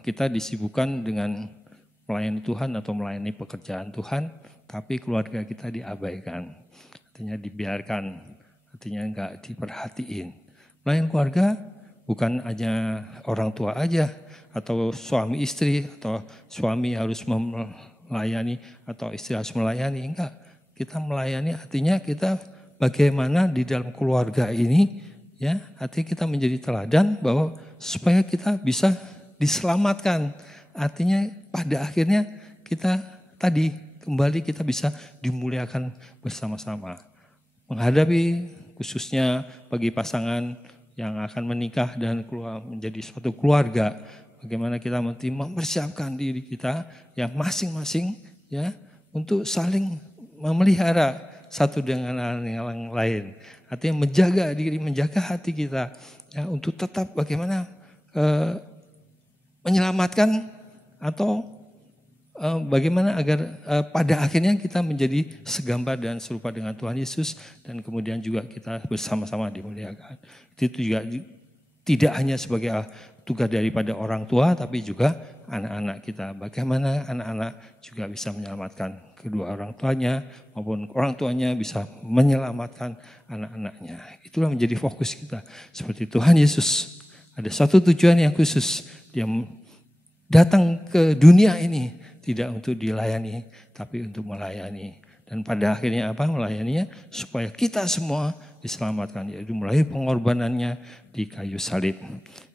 kita disibukkan dengan melayani Tuhan atau melayani pekerjaan Tuhan, tapi keluarga kita diabaikan. Artinya dibiarkan, artinya enggak diperhatiin. Melayani keluarga bukan hanya orang tua aja, atau suami istri, atau suami harus melayani, atau istri harus melayani. Enggak, kita melayani artinya kita bagaimana di dalam keluarga ini, ya, artinya kita menjadi teladan bahwa supaya kita bisa diselamatkan. Artinya pada akhirnya kita tadi kembali kita bisa dimuliakan bersama-sama. Menghadapi khususnya bagi pasangan yang akan menikah dan keluar menjadi suatu keluarga, bagaimana kita mesti mempersiapkan diri kita yang masing-masing ya untuk saling memelihara satu dengan yang lain. Artinya menjaga diri, menjaga hati kita ya untuk tetap bagaimana menyelamatkan atau bagaimana agar pada akhirnya kita menjadi segambar dan serupa dengan Tuhan Yesus dan kemudian juga kita bersama-sama dimuliakan. Itu juga tidak hanya sebagai tugas daripada orang tua tapi juga anak-anak kita. Bagaimana anak-anak juga bisa menyelamatkan kedua orang tuanya maupun orang tuanya bisa menyelamatkan anak-anaknya. Itulah menjadi fokus kita. Seperti Tuhan Yesus ada satu tujuan yang khusus. Dia datang ke dunia ini tidak untuk dilayani tapi untuk melayani. Dan pada akhirnya apa? Melayaninya supaya kita semua diselamatkan, yaitu melalui pengorbanannya di kayu salib.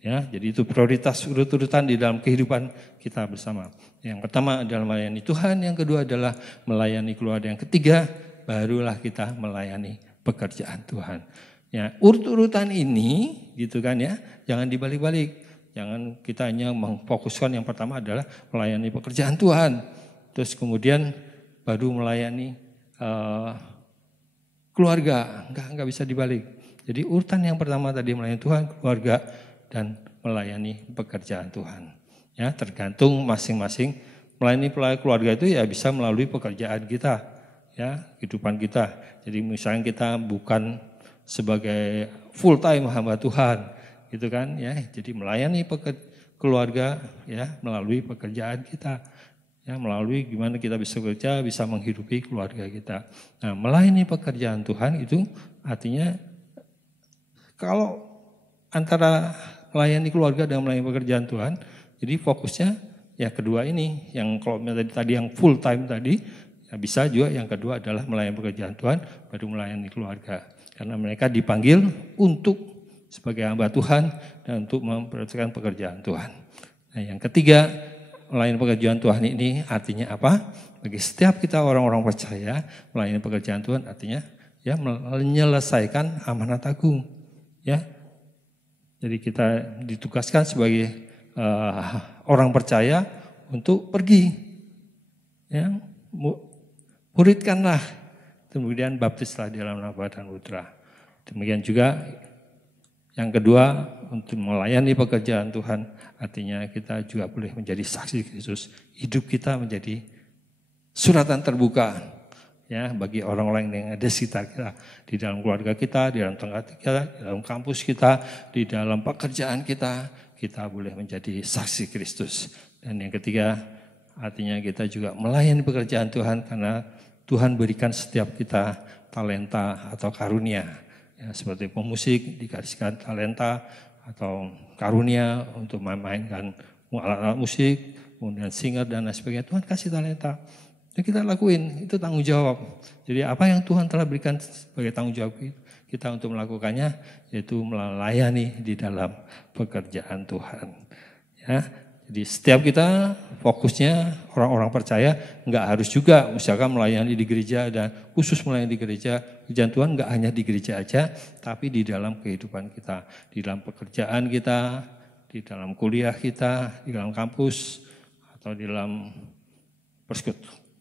Ya, jadi itu prioritas urut-urutan di dalam kehidupan kita bersama. Yang pertama adalah melayani Tuhan, yang kedua adalah melayani keluarga, yang ketiga barulah kita melayani pekerjaan Tuhan. Ya, urut-urutan ini gitu kan ya, jangan dibalik-balik. Jangan kita hanya memfokuskan yang pertama adalah melayani pekerjaan Tuhan. Terus kemudian baru melayani keluarga, enggak bisa dibalik. Jadi urutan yang pertama tadi melayani Tuhan, keluarga, dan melayani pekerjaan Tuhan. Ya, tergantung masing-masing. Melayani keluarga itu ya bisa melalui pekerjaan kita, ya, kehidupan kita. Jadi misalnya kita bukan sebagai full time hamba Tuhan, gitu kan? Ya, jadi melayani keluarga, ya, melalui pekerjaan kita. Ya, melalui gimana kita bisa bekerja, bisa menghidupi keluarga kita. Nah, melayani pekerjaan Tuhan itu artinya kalau antara melayani keluarga dan melayani pekerjaan Tuhan, jadi fokusnya ya kedua ini, yang kalau tadi yang full time tadi, ya bisa juga yang kedua adalah melayani pekerjaan Tuhan, baru melayani keluarga. Karena mereka dipanggil untuk sebagai hamba Tuhan dan untuk memperhatikan pekerjaan Tuhan. Nah, yang ketiga, melayani pekerjaan Tuhan ini artinya apa? Bagi setiap kita orang-orang percaya, melayani pekerjaan Tuhan artinya ya menyelesaikan amanat agung. Ya, jadi kita ditugaskan sebagai orang percaya untuk pergi. Ya, muridkanlah, kemudian baptislah di dalam nama Bapa dan Putra. Demikian juga yang kedua, untuk melayani pekerjaan Tuhan, artinya kita juga boleh menjadi saksi Kristus. Hidup kita menjadi suratan terbuka ya bagi orang-orang yang ada di sekitar kita, di dalam keluarga kita, di dalam tengah kita, di dalam kampus kita, di dalam pekerjaan kita, kita boleh menjadi saksi Kristus. Dan yang ketiga, artinya kita juga melayani pekerjaan Tuhan karena Tuhan berikan setiap kita talenta atau karunia. Ya, seperti pemusik dikasihkan talenta atau karunia untuk memainkan alat-alat musik, kemudian singer dan lain sebagainya. Tuhan kasih talenta, dan kita lakuin, itu tanggung jawab. Jadi apa yang Tuhan telah berikan sebagai tanggung jawab kita untuk melakukannya, yaitu melayani di dalam pekerjaan Tuhan. Ya, jadi setiap kita fokusnya orang-orang percaya nggak harus juga misalkan melayani di gereja dan khusus melayani di gereja. Pekerjaan Tuhan nggak hanya di gereja aja, tapi di dalam kehidupan kita, di dalam pekerjaan kita, di dalam kuliah kita, di dalam kampus atau di dalam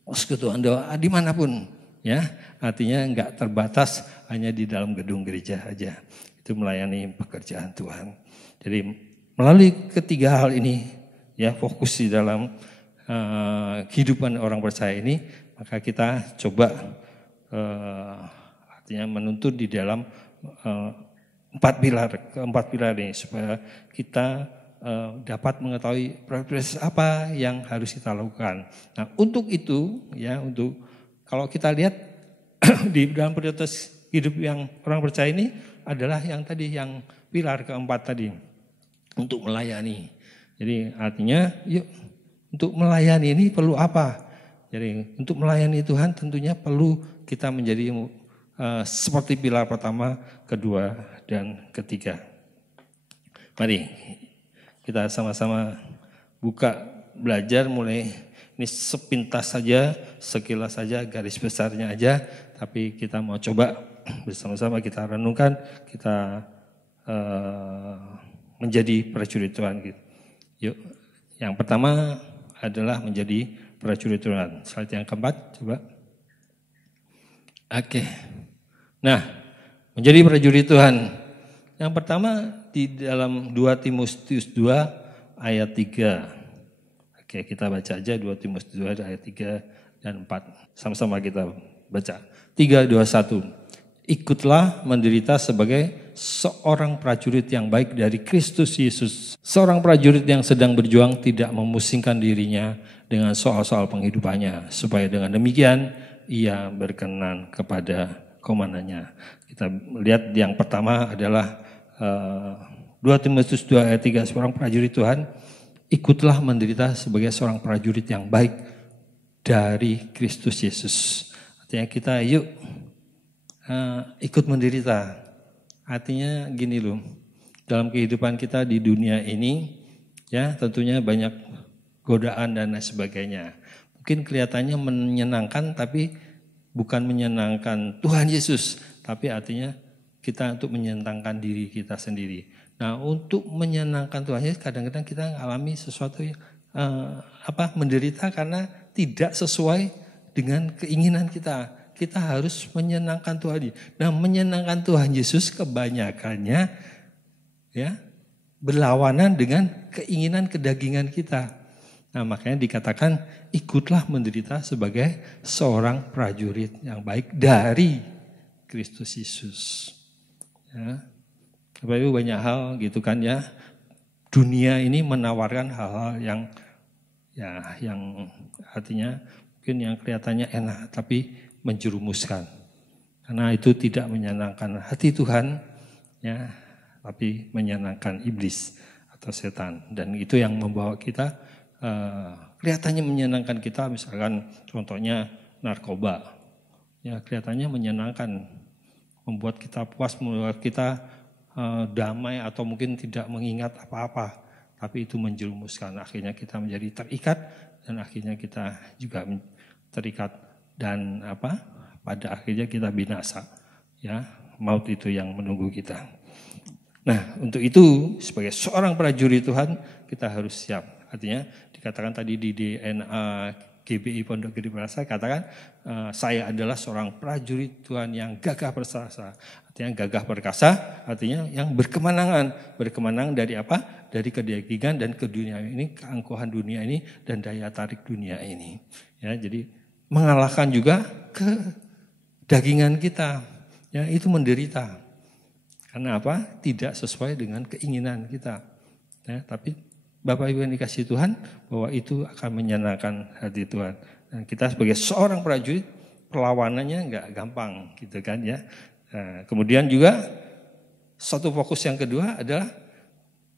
persekutuan doa dimanapun. Ya, artinya nggak terbatas hanya di dalam gedung gereja aja. Itu melayani pekerjaan Tuhan. Jadi melalui ketiga hal ini, ya fokus di dalam kehidupan orang percaya ini, maka kita coba artinya menuntut di dalam keempat pilar ini supaya kita dapat mengetahui proses apa yang harus kita lakukan. Nah, untuk itu ya kalau kita lihat di dalam prioritas hidup yang orang percaya ini adalah yang tadi, yang pilar keempat tadi, untuk melayani. Jadi artinya yuk untuk melayani ini perlu apa? Jadi untuk melayani Tuhan tentunya perlu kita menjadi seperti pilar pertama, kedua, dan ketiga. Mari kita sama-sama buka belajar mulai ini sepintas saja, sekilas saja, garis besarnya aja. Tapi kita mau coba bersama-sama kita renungkan, kita menjadi prajurit Tuhan gitu. Yuk, yang pertama adalah menjadi prajurit Tuhan. Slide yang keempat, coba. Oke. Nah, menjadi prajurit Tuhan. Yang pertama di dalam 2 Timotius 2 ayat 3. Oke, kita baca aja 2 Timotius 2 ayat 3 dan 4. Sama-sama kita baca. 3, 2, 1. Ikutlah menderita sebagai seorang prajurit yang baik dari Kristus Yesus. Seorang prajurit yang sedang berjuang tidak memusingkan dirinya dengan soal-soal penghidupannya. Supaya dengan demikian ia berkenan kepada komandannya. Kita lihat yang pertama adalah 2 Timotius 2 ayat 3. Seorang prajurit Tuhan, ikutlah menderita sebagai seorang prajurit yang baik dari Kristus Yesus. Artinya kita yuk ikut menderita. Artinya gini loh, dalam kehidupan kita di dunia ini ya tentunya banyak godaan dan lain sebagainya. Mungkin kelihatannya menyenangkan tapi bukan menyenangkan Tuhan Yesus, tapi artinya kita untuk menyenangkan diri kita sendiri. Nah, untuk menyenangkan Tuhan Yesus kadang-kadang kita mengalami sesuatu yang menderita karena tidak sesuai dengan keinginan kita. Kita harus menyenangkan Tuhan. Nah, menyenangkan Tuhan Yesus kebanyakannya ya berlawanan dengan keinginan kedagingan kita. Nah, makanya dikatakan ikutlah menderita sebagai seorang prajurit yang baik dari Kristus Yesus. Ya. Bapak Ibu banyak hal gitu kan ya. Dunia ini menawarkan hal-hal yang artinya mungkin yang kelihatannya enak tapi menjerumuskan. Karena itu tidak menyenangkan hati Tuhan ya, tapi menyenangkan iblis atau setan. Dan itu yang membawa kita kelihatannya menyenangkan kita, misalkan contohnya narkoba. Ya, kelihatannya menyenangkan, membuat kita puas, membuat kita damai atau mungkin tidak mengingat apa-apa. Tapi itu menjerumuskan, akhirnya kita menjadi terikat dan akhirnya kita juga terikat dan pada akhirnya kita binasa. Ya, maut itu yang menunggu kita. Nah, untuk itu sebagai seorang prajurit Tuhan kita harus siap. Artinya dikatakan tadi di DNA GBI Pondok Gede Perkasa katakan saya adalah seorang prajurit Tuhan yang gagah perkasa. Artinya gagah perkasa artinya yang berkemenangan. Berkemenangan dari apa? Dari kedagingan dan keduniaan ini, keangkuhan dunia ini dan daya tarik dunia ini. Ya, jadi mengalahkan juga kedagingan kita. Ya, itu menderita. Karena apa? Tidak sesuai dengan keinginan kita. Ya, tapi Bapak Ibu yang dikasihi Tuhan, bahwa itu akan menyenangkan hati Tuhan. Dan kita sebagai seorang prajurit, perlawanannya enggak gampang gitu kan ya. Nah, kemudian juga satu fokus yang kedua adalah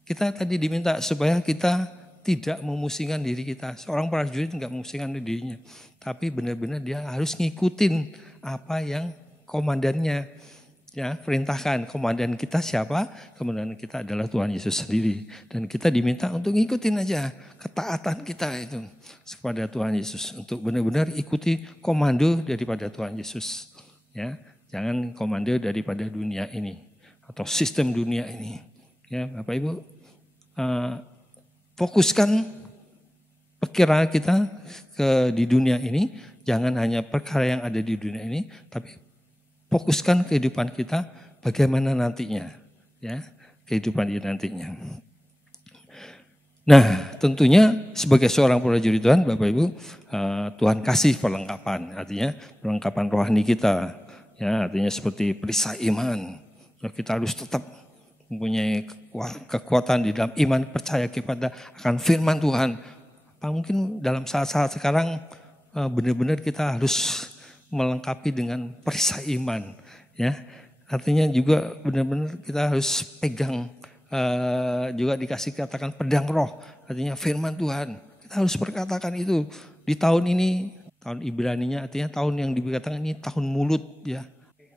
kita tadi diminta supaya kita tidak memusingkan diri kita. Seorang prajurit enggak memusingkan dirinya, tapi benar-benar dia harus ngikutin apa yang komandannya ya perintahkan. Komandan kita siapa? Komandan kita adalah Tuhan Yesus sendiri. Dan kita diminta untuk ngikutin aja ketaatan kita itu kepada Tuhan Yesus. Untuk benar-benar ikuti komando daripada Tuhan Yesus. Ya, jangan komando daripada dunia ini atau sistem dunia ini. Ya, Bapak Ibu, fokuskan pikiran kita di dunia ini. Jangan hanya perkara yang ada di dunia ini, tapi fokuskan kehidupan kita bagaimana nantinya, ya, kehidupan di nantinya. Nah, tentunya sebagai seorang prajurit Tuhan, Bapak Ibu, Tuhan kasih perlengkapan, artinya perlengkapan rohani kita, ya, artinya seperti perisai iman. Kita harus tetap mempunyai kekuatan di dalam iman, percaya kepada akan firman Tuhan. Mungkin dalam saat-saat sekarang benar-benar kita harus melengkapi dengan perisai iman, ya. Artinya juga benar-benar kita harus pegang juga dikasih katakan pedang roh, artinya firman Tuhan. Kita harus perkatakan itu di tahun ini, tahun Ibraninya artinya tahun yang dikatakan ini tahun mulut, ya.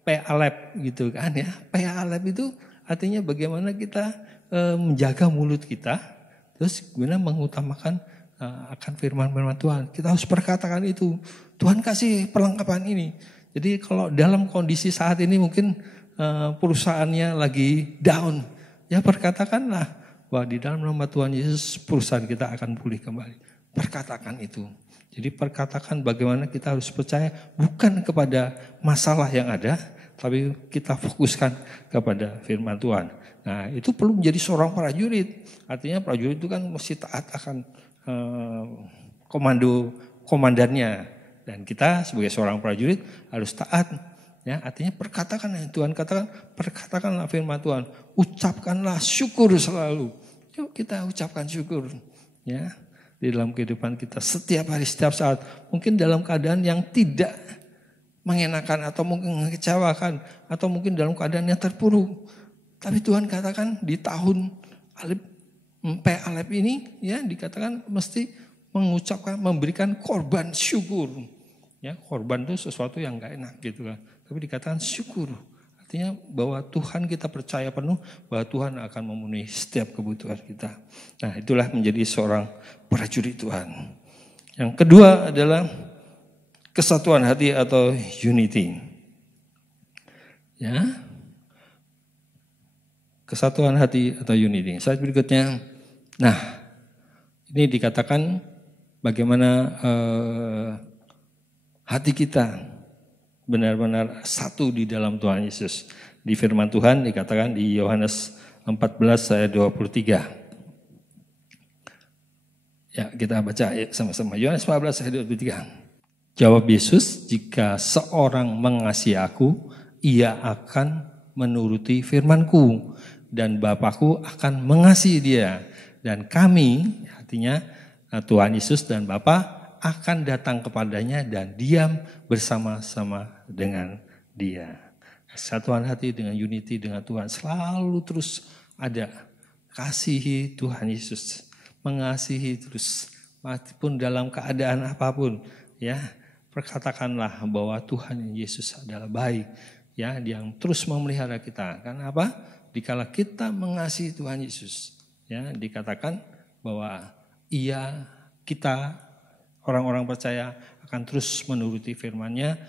Pe'alep gitu kan ya. Pe'alep itu artinya bagaimana kita menjaga mulut kita, terus guna mengutamakan akan firman-firman Tuhan. Kita harus perkatakan itu. Tuhan kasih perlengkapan ini. Jadi kalau dalam kondisi saat ini mungkin perusahaannya lagi down, ya perkatakanlah bahwa di dalam nama Tuhan Yesus perusahaan kita akan pulih kembali. Perkatakan itu. Jadi perkatakan bagaimana kita harus percaya bukan kepada masalah yang ada, tapi kita fokuskan kepada firman Tuhan. Nah, itu perlu menjadi seorang prajurit. Artinya prajurit itu kan mesti taat akan komandannya. Dan kita sebagai seorang prajurit harus taat. Ya, artinya perkatakan yang Tuhan katakan, perkatakanlah firman Tuhan. Ucapkanlah syukur selalu. Yuk kita ucapkan syukur. Ya, di dalam kehidupan kita setiap hari, setiap saat. Mungkin dalam keadaan yang tidak mengenakan atau mungkin mengecewakan. Atau mungkin dalam keadaan yang terpuruk. Tapi Tuhan katakan di tahun Alep ini ya dikatakan mesti mengucapkan, memberikan korban syukur. Ya, korban itu sesuatu yang gak enak gitu kan. Tapi dikatakan syukur. Artinya bahwa Tuhan kita percaya penuh bahwa Tuhan akan memenuhi setiap kebutuhan kita. Nah, itulah menjadi seorang prajurit Tuhan. Yang kedua adalah kesatuan hati atau unity. Ya. Kesatuan hati atau unity. Slide berikutnya. Nah, ini dikatakan bagaimana hati kita benar-benar satu di dalam Tuhan Yesus. Di firman Tuhan dikatakan di Yohanes 14 ayat 23. Ya, kita baca sama-sama. Yohanes 14 ayat 23. Jawab Yesus, jika seorang mengasihi aku, ia akan menuruti firman-Ku. Dan Bapa-Ku akan mengasihi dia. Dan kami, artinya Tuhan Yesus dan Bapa akan datang kepadanya dan diam bersama-sama dengan dia. Kesatuan hati dengan unity dengan Tuhan selalu terus ada. Kasihi Tuhan Yesus. Mengasihi terus. Meskipun dalam keadaan apapun. Ya, perkatakanlah bahwa Tuhan Yesus adalah baik. Ya, yang terus memelihara kita. Karena apa? Dikala kita mengasihi Tuhan Yesus. Ya, dikatakan bahwa kita orang-orang percaya akan terus menuruti firman-Nya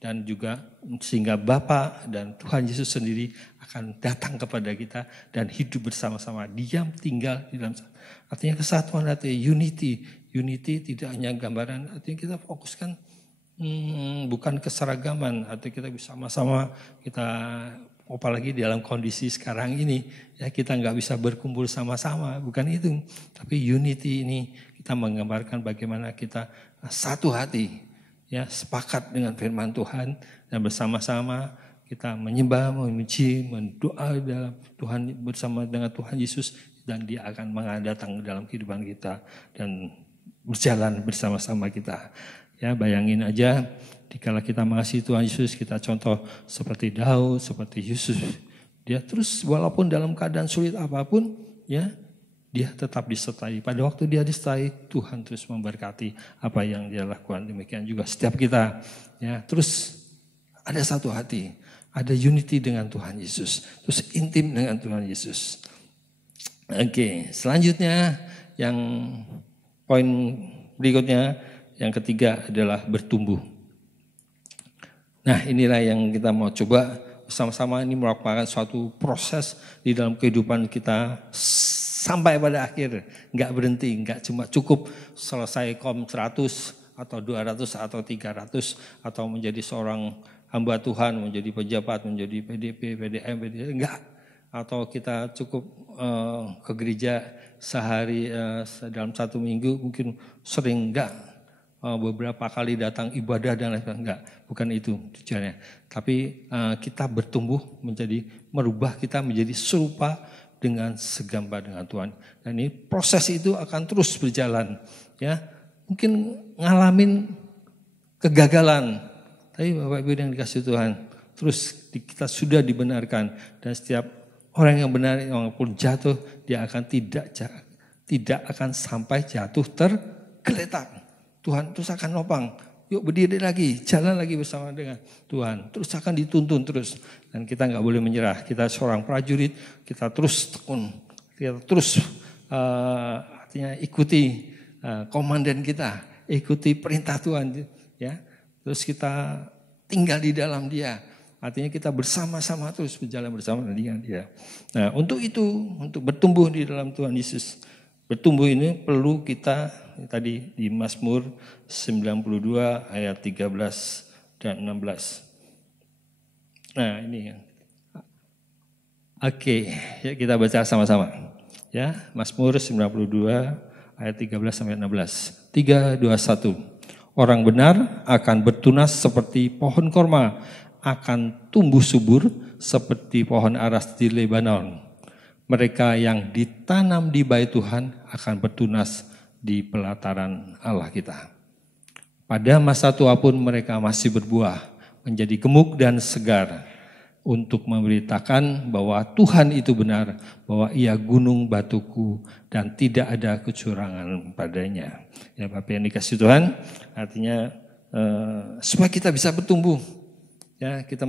dan juga sehingga Bapa dan Tuhan Yesus sendiri akan datang kepada kita dan hidup bersama-sama, diam tinggal di dalam. Artinya kesatuan hati, unity. Unity tidak hanya gambaran, artinya kita fokuskan bukan keseragaman, artinya kita bersama-sama kita apalagi dalam kondisi sekarang ini ya kita nggak bisa berkumpul sama-sama, bukan itu, tapi unity ini kita menggambarkan bagaimana kita satu hati ya sepakat dengan firman Tuhan dan bersama-sama kita menyembah, memuji, mendoa dalam Tuhan bersama dengan Tuhan Yesus dan Dia akan datang dalam kehidupan kita dan berjalan bersama-sama kita. Ya, bayangin aja dikala kita mengasihi Tuhan Yesus, kita contoh seperti Daud, seperti Yesus. Dia terus walaupun dalam keadaan sulit apapun, ya dia tetap disertai. Pada waktu dia disertai, Tuhan terus memberkati apa yang dia lakukan. Demikian juga setiap kita. Ya, terus ada satu hati, ada unity dengan Tuhan Yesus, terus intim dengan Tuhan Yesus. Oke, selanjutnya yang poin berikutnya, yang ketiga adalah bertumbuh. Nah, inilah yang kita mau coba bersama-sama. Ini merupakan suatu proses di dalam kehidupan kita sampai pada akhir. Enggak berhenti, enggak cuma cukup selesai KOM 100 atau 200 atau 300 atau menjadi seorang hamba Tuhan, menjadi pejabat, menjadi PDP, PDM, enggak. Atau kita cukup ke gereja sehari dalam satu minggu, mungkin sering enggak. Beberapa kali datang ibadah dan lain-lain, enggak, bukan itu tujuannya. Tapi kita bertumbuh menjadi, merubah kita menjadi serupa dengan segambar dengan Tuhan. Dan ini proses itu akan terus berjalan. Ya, mungkin ngalamin kegagalan, tapi Bapak Ibu yang dikasih Tuhan, terus kita sudah dibenarkan dan setiap orang yang benar walaupun jatuh, dia akan tidak akan sampai jatuh tergeletak. Tuhan terus akan nopang, yuk berdiri lagi, jalan lagi bersama dengan Tuhan. Terus akan dituntun terus. Dan kita nggak boleh menyerah. Kita seorang prajurit, kita terus tekun. Kita terus artinya ikuti komandan kita. Ikuti perintah Tuhan. Ya. Terus kita tinggal di dalam Dia. Artinya kita bersama-sama terus berjalan bersama dengan Dia. Nah, untuk itu, untuk bertumbuh di dalam Tuhan Yesus, bertumbuh ini perlu kita tadi di Mazmur 92 ayat 13 dan 16. Nah, ini. Oke, ya kita baca sama-sama. Ya, Mazmur 92 ayat 13 sampai 16. 3, 2, 1. Orang benar akan bertunas seperti pohon korma, akan tumbuh subur seperti pohon aras di Lebanon. Mereka yang ditanam di bait Tuhan akan bertunas di pelataran Allah kita. Pada masa tua pun mereka masih berbuah, menjadi gemuk dan segar, untuk memberitakan bahwa Tuhan itu benar, bahwa Ia gunung batuku dan tidak ada kecurangan padanya. Ya Bapak yang dikasih Tuhan, artinya supaya kita bisa bertumbuh, ya kita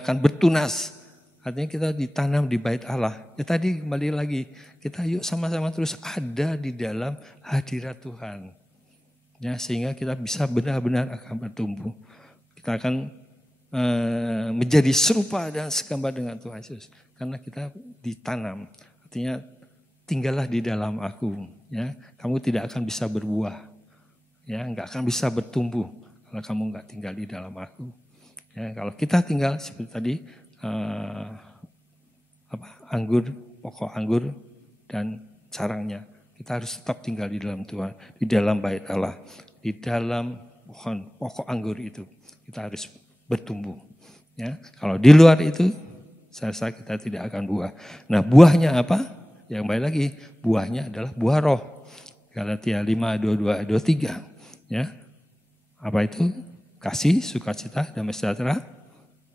akan bertunas. Artinya kita ditanam di bait Allah. Ya tadi kembali lagi, kita yuk sama-sama terus ada di dalam hadirat Tuhan. Ya sehingga kita bisa benar-benar akan bertumbuh. Kita akan menjadi serupa dan segambar dengan Tuhan Yesus. Karena kita ditanam. Artinya tinggallah di dalam aku. Ya, kamu tidak akan bisa berbuah. Ya, nggak akan bisa bertumbuh kalau kamu nggak tinggal di dalam aku. Ya, kalau kita tinggal seperti tadi anggur, pokok anggur dan carangnya, kita harus tetap tinggal di dalam Tuhan, di dalam bait Allah, di dalam pohon pokok anggur itu kita harus bertumbuh. Ya, kalau di luar itu, saya rasa kita tidak akan buah. Nah, buahnya apa? Yang baik lagi, buahnya adalah buah roh. Galatia 5, 22, 23. Ya, apa itu? Kasih, sukacita, damai sejahtera,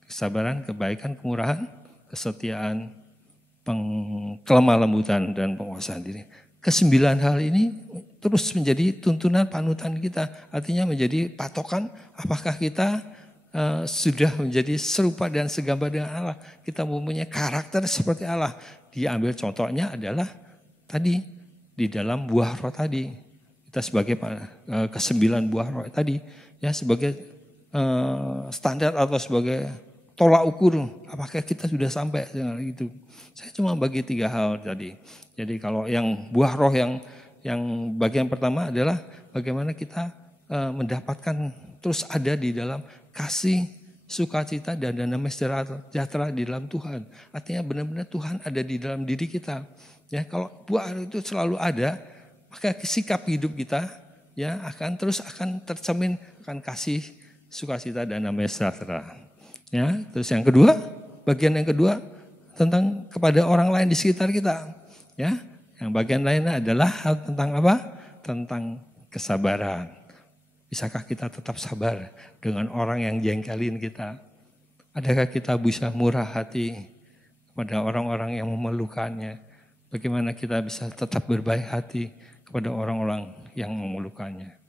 kesabaran, kebaikan, kemurahan, kesetiaan, kelemah lembutan, dan penguasaan diri. Kesembilan hal ini terus menjadi tuntunan panutan kita. Artinya menjadi patokan apakah kita sudah menjadi serupa dan segambar dengan Allah. Kita mempunyai karakter seperti Allah. Diambil contohnya adalah tadi di dalam buah roh tadi. Kita sebagai kesembilan buah roh tadi, ya sebagai standar atau sebagai tolak ukur apakah kita sudah sampai dengan itu. Saya cuma bagi 3 hal tadi. Jadi kalau yang buah roh yang bagian pertama adalah bagaimana kita mendapatkan terus ada di dalam kasih, sukacita, dan damai sejahtera di dalam Tuhan. Artinya benar-benar Tuhan ada di dalam diri kita. Ya, kalau buah itu selalu ada, maka sikap hidup kita ya akan tercermin akan kasih, sukacita, dan damai sejahtera. Ya, terus yang kedua, bagian yang kedua tentang kepada orang lain di sekitar kita. Ya, yang bagian lainnya adalah hal tentang apa? Tentang kesabaran. Bisakah kita tetap sabar dengan orang yang jengkelin kita? Adakah kita bisa murah hati kepada orang-orang yang memerlukannya? Bagaimana kita bisa tetap berbaik hati kepada orang-orang yang memerlukannya?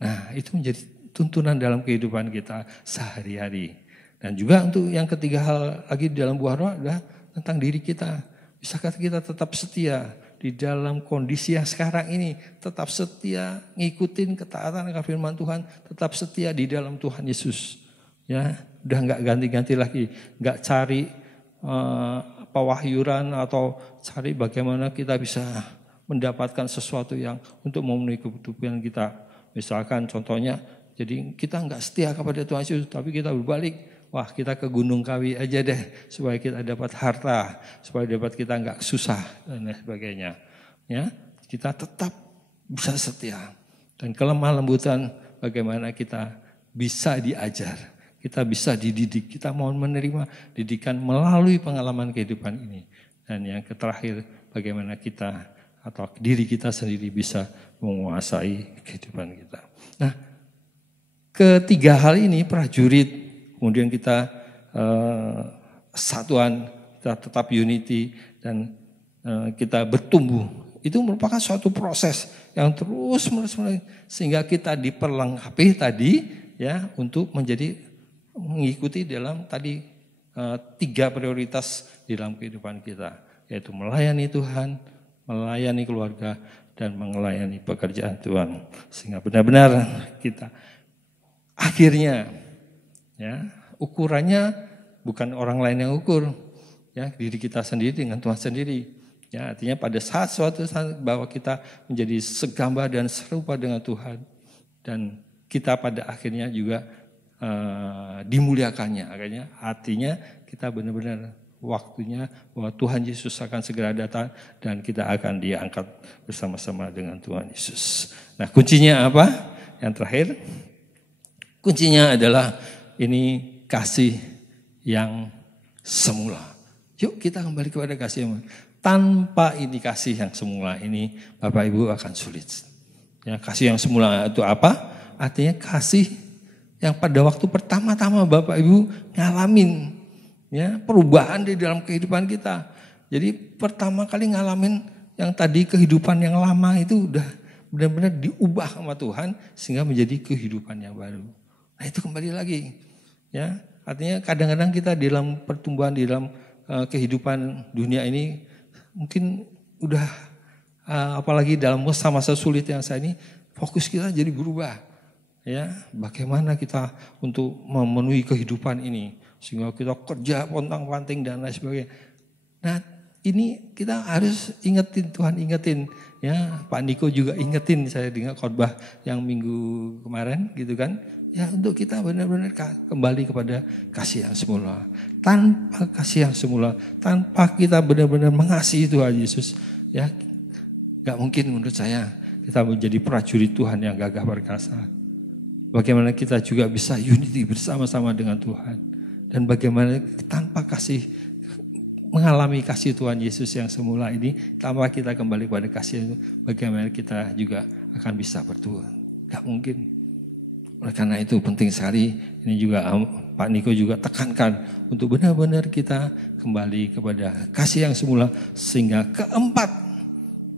Nah, itu menjadi tuntunan dalam kehidupan kita sehari-hari. Dan juga untuk yang ketiga hal lagi di dalam buah roh adalah tentang diri kita. Bisakah kita tetap setia di dalam kondisi yang sekarang ini, tetap setia ngikutin ketaatan akan firman Tuhan, tetap setia di dalam Tuhan Yesus. Ya, udah nggak ganti-ganti lagi, nggak cari pewahyuran atau cari bagaimana kita bisa mendapatkan sesuatu yang untuk memenuhi kebutuhan kita. Misalkan contohnya, jadi kita nggak setia kepada Tuhan Yesus, tapi kita berbalik. Wah, kita ke Gunung Kawi aja deh supaya kita dapat harta, supaya dapat kita nggak susah dan lain sebagainya. Ya, kita tetap bisa setia. Dan kelemah lembutan bagaimana kita bisa diajar, kita bisa dididik, kita mau menerima didikan melalui pengalaman kehidupan ini. Dan yang terakhir, bagaimana kita atau diri kita sendiri bisa menguasai kehidupan kita. Nah, ketiga hal ini prajurit, kemudian kita satuan, kita tetap unity, dan kita bertumbuh. Itu merupakan suatu proses yang terus menerus sehingga kita diperlengkapi tadi ya untuk menjadi mengikuti dalam tadi 3 prioritas di dalam kehidupan kita, yaitu melayani Tuhan, melayani keluarga, dan melayani pekerjaan Tuhan. Sehingga benar-benar kita akhirnya ya ukurannya bukan orang lain yang ukur. Ya, diri kita sendiri dengan Tuhan sendiri. Ya, artinya pada suatu saat bahwa kita menjadi segambar dan serupa dengan Tuhan, dan kita pada akhirnya juga dimuliakannya. Artinya kita benar-benar waktunya bahwa Tuhan Yesus akan segera datang dan kita akan diangkat bersama-sama dengan Tuhan Yesus. Nah, kuncinya apa? Yang terakhir, kuncinya adalah ini kasih yang semula. Yuk kita kembali kepada kasih yang semula. Tanpa ini kasih yang semula ini, Bapak Ibu akan sulit. Ya, kasih yang semula itu apa? Artinya kasih yang pada waktu pertama-tama Bapak Ibu ngalamin, ya, perubahan di dalam kehidupan kita. Jadi pertama kali ngalamin yang tadi kehidupan yang lama itu udah benar-benar diubah sama Tuhan sehingga menjadi kehidupan yang baru. Nah, itu kembali lagi, ya. Artinya kadang-kadang kita di dalam pertumbuhan di dalam kehidupan dunia ini mungkin udah apalagi dalam masa-masa sulit yang saya ini, fokus kita jadi berubah. Ya, bagaimana kita untuk memenuhi kehidupan ini sehingga kita kerja pontang-panting dan lain sebagainya. Nah, ini kita harus ingetin, Tuhan ingetin, ya. Pak Niko juga ingetin, saya dengar khotbah yang minggu kemarin gitu kan. Ya, untuk kita benar-benar kembali kepada kasih yang semula. Tanpa kasih yang semula, tanpa kita benar-benar mengasihi Tuhan Yesus, ya, gak mungkin menurut saya kita menjadi prajurit Tuhan yang gagah perkasa. Bagaimana kita juga bisa unity bersama-sama dengan Tuhan. Dan bagaimana tanpa kasih, mengalami kasih Tuhan Yesus yang semula ini, tanpa kita kembali kepada kasih itu, bagaimana kita juga akan bisa bertumbuh. Gak mungkin. Oleh karena itu penting sekali, ini juga Pak Niko juga tekankan untuk benar-benar kita kembali kepada kasih yang semula. Sehingga keempat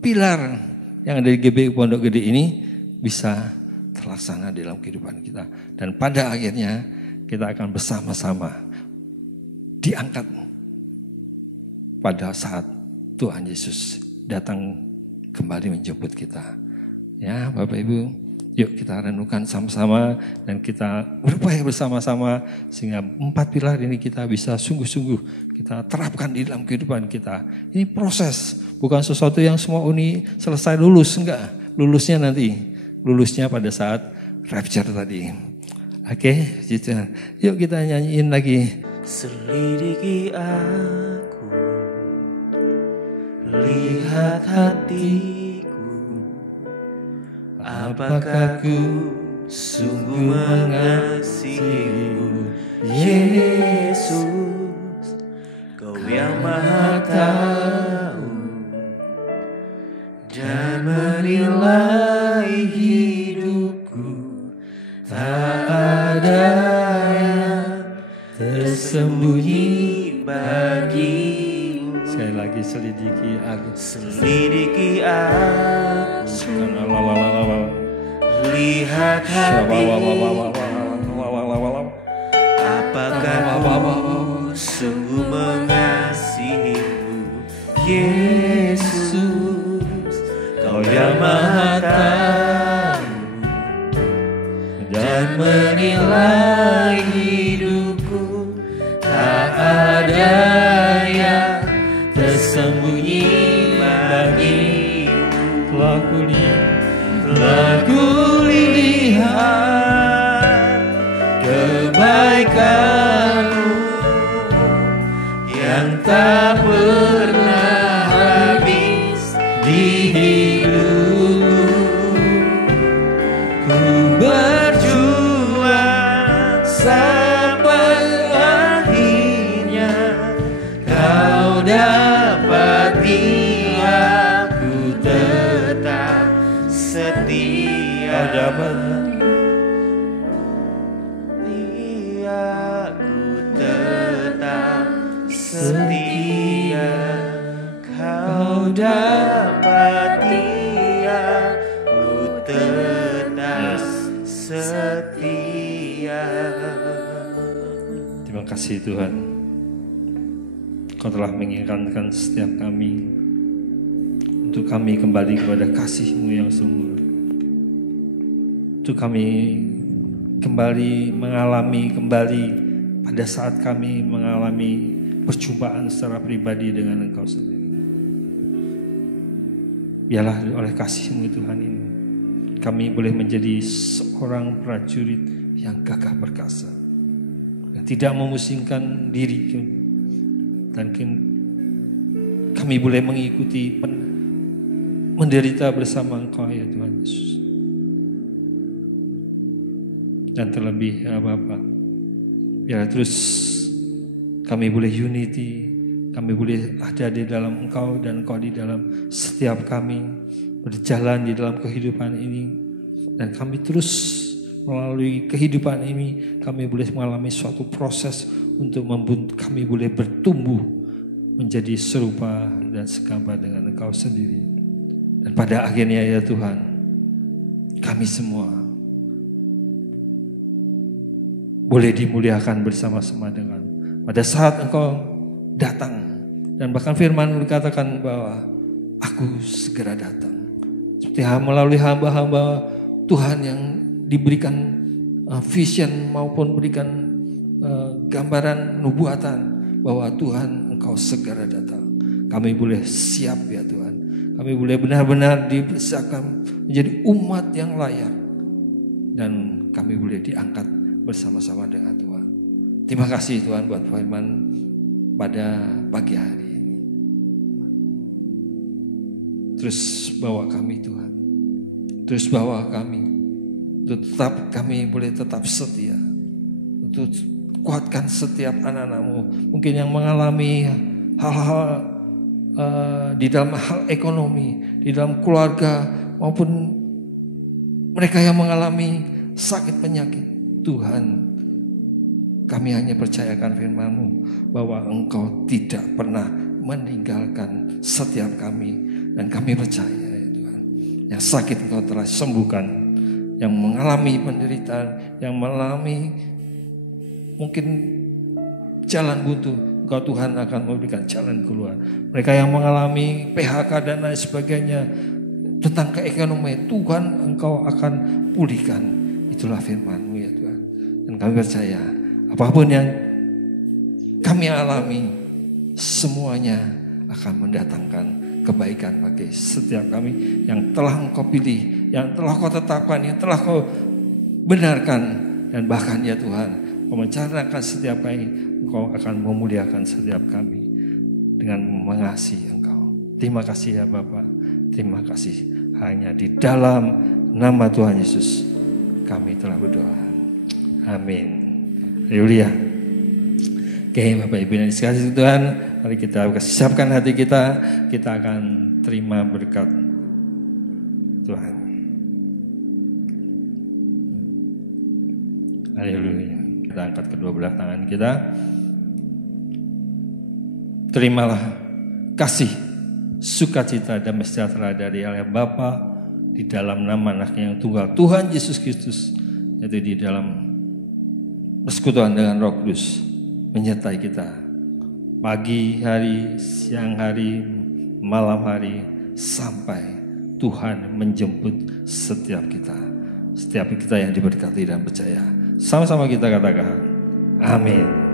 pilar yang ada di GBI Pondok Gede ini bisa terlaksana dalam kehidupan kita. Dan pada akhirnya kita akan bersama-sama diangkat pada saat Tuhan Yesus datang kembali menjemput kita. Ya, Bapak Ibu, yuk kita renungkan sama-sama dan kita berupaya bersama-sama sehingga 4 pilar ini kita bisa sungguh-sungguh kita terapkan di dalam kehidupan kita. Ini proses, bukan sesuatu yang semua selesai lulus, enggak. Lulusnya pada saat rapture tadi. Oke, gitu. Yuk kita nyanyiin lagi. Selidiki aku, lihat hatiku, apakah ku sungguh mengasihimu, Yesus, Kau yang Maha Tahu dan menilai hidupku, tak ada yang tersembunyi bagimu. Sekali lagi, selidiki aku. Selidiki aku, lihat hatiku, apakah ku sungguh mengasihimu, Yesus, Kau yang Maha Tahu dan menilai hidupku, tak ada yang tersembunyi bagimu. Telah kulihat kebaikanmu yang tak pernah habis di hidupku. Ku berjuang sampai akhirnya Kau dapati aku tetap setia. Kau dapat Aku tetap setia. Kau dapati aku tetap setia. Terima kasih Tuhan. Kau telah mengingatkan setiap kami untuk kami kembali kepada kasih-Mu yang semula. Untuk kami kembali mengalami kembali pada saat kami mengalami perjumpaan secara pribadi dengan Engkau sendiri. Biarlah oleh kasih-Mu Tuhan ini, kami boleh menjadi seorang prajurit yang gagah perkasa, yang tidak memusingkan diri, dan kami boleh mengikuti menderita bersama Engkau ya Tuhan Yesus. Dan terlebih ya Bapa, biar terus kami boleh unity, kami boleh ada di dalam Engkau dan Engkau di dalam setiap kami, berjalan di dalam kehidupan ini. Dan kami terus melalui kehidupan ini, kami boleh mengalami suatu proses untuk kami boleh bertumbuh menjadi serupa dan segambar dengan Engkau sendiri. Dan pada akhirnya ya Tuhan, kami semua boleh dimuliakan bersama-sama dengan pada saat Engkau datang. Dan bahkan firman dikatakan bahwa aku segera datang. Seperti melalui hamba-hamba Tuhan yang diberikan vision maupun berikan gambaran nubuatan bahwa Tuhan Engkau segera datang. Kami boleh siap ya Tuhan. Kami boleh benar-benar dipersiapkan menjadi umat yang layak. Dan kami boleh diangkat bersama-sama dengan Tuhan. Terima kasih Tuhan buat firman pada pagi hari ini. Terus bawa kami Tuhan. Terus bawa kami. Untuk tetap kami boleh tetap setia. Untuk kuatkan setiap anak-anak-Mu. Mungkin yang mengalami hal-hal di dalam hal ekonomi, di dalam keluarga, maupun mereka yang mengalami sakit penyakit. Tuhan, kami hanya percayakan firman-Mu bahwa Engkau tidak pernah meninggalkan setiap kami. Dan kami percaya ya Tuhan, yang sakit Engkau telah sembuhkan, yang mengalami penderitaan, yang mengalami mungkin jalan buntu, Engkau Tuhan akan memberikan jalan keluar. Mereka yang mengalami PHK dan lain sebagainya, tentang keekonomian, Tuhan Engkau akan pulihkan. Itulah firman-Mu ya Tuhan. Dan kami percaya apapun yang kami alami, semuanya akan mendatangkan kebaikan bagi setiap kami yang telah Engkau pilih, yang telah Kau tetapkan, yang telah Kau benarkan. Dan bahkan ya Tuhan, Kau mencarnakan setiap kami, Engkau akan memuliakan setiap kami dengan mengasihi Engkau. Terima kasih ya Bapa. Terima kasih. Hanya di dalam nama Tuhan Yesus kami telah berdoa. Amin. Haleluya. Oke Bapak Ibu yang dikasihi Tuhan, mari kita siapkan hati kita. Kita akan terima berkat Tuhan. Haleluya. Kita angkat kedua belah tangan kita. Terimalah kasih, sukacita dan sejahtera dari Allah Bapa di dalam nama Anaknya yang tunggal Tuhan Yesus Kristus, yaitu di dalam persekutuan dengan Roh Kudus menyertai kita pagi hari, siang hari, malam hari, sampai Tuhan menjemput setiap kita yang diberkati dan percaya. Sama-sama kita katakan amin.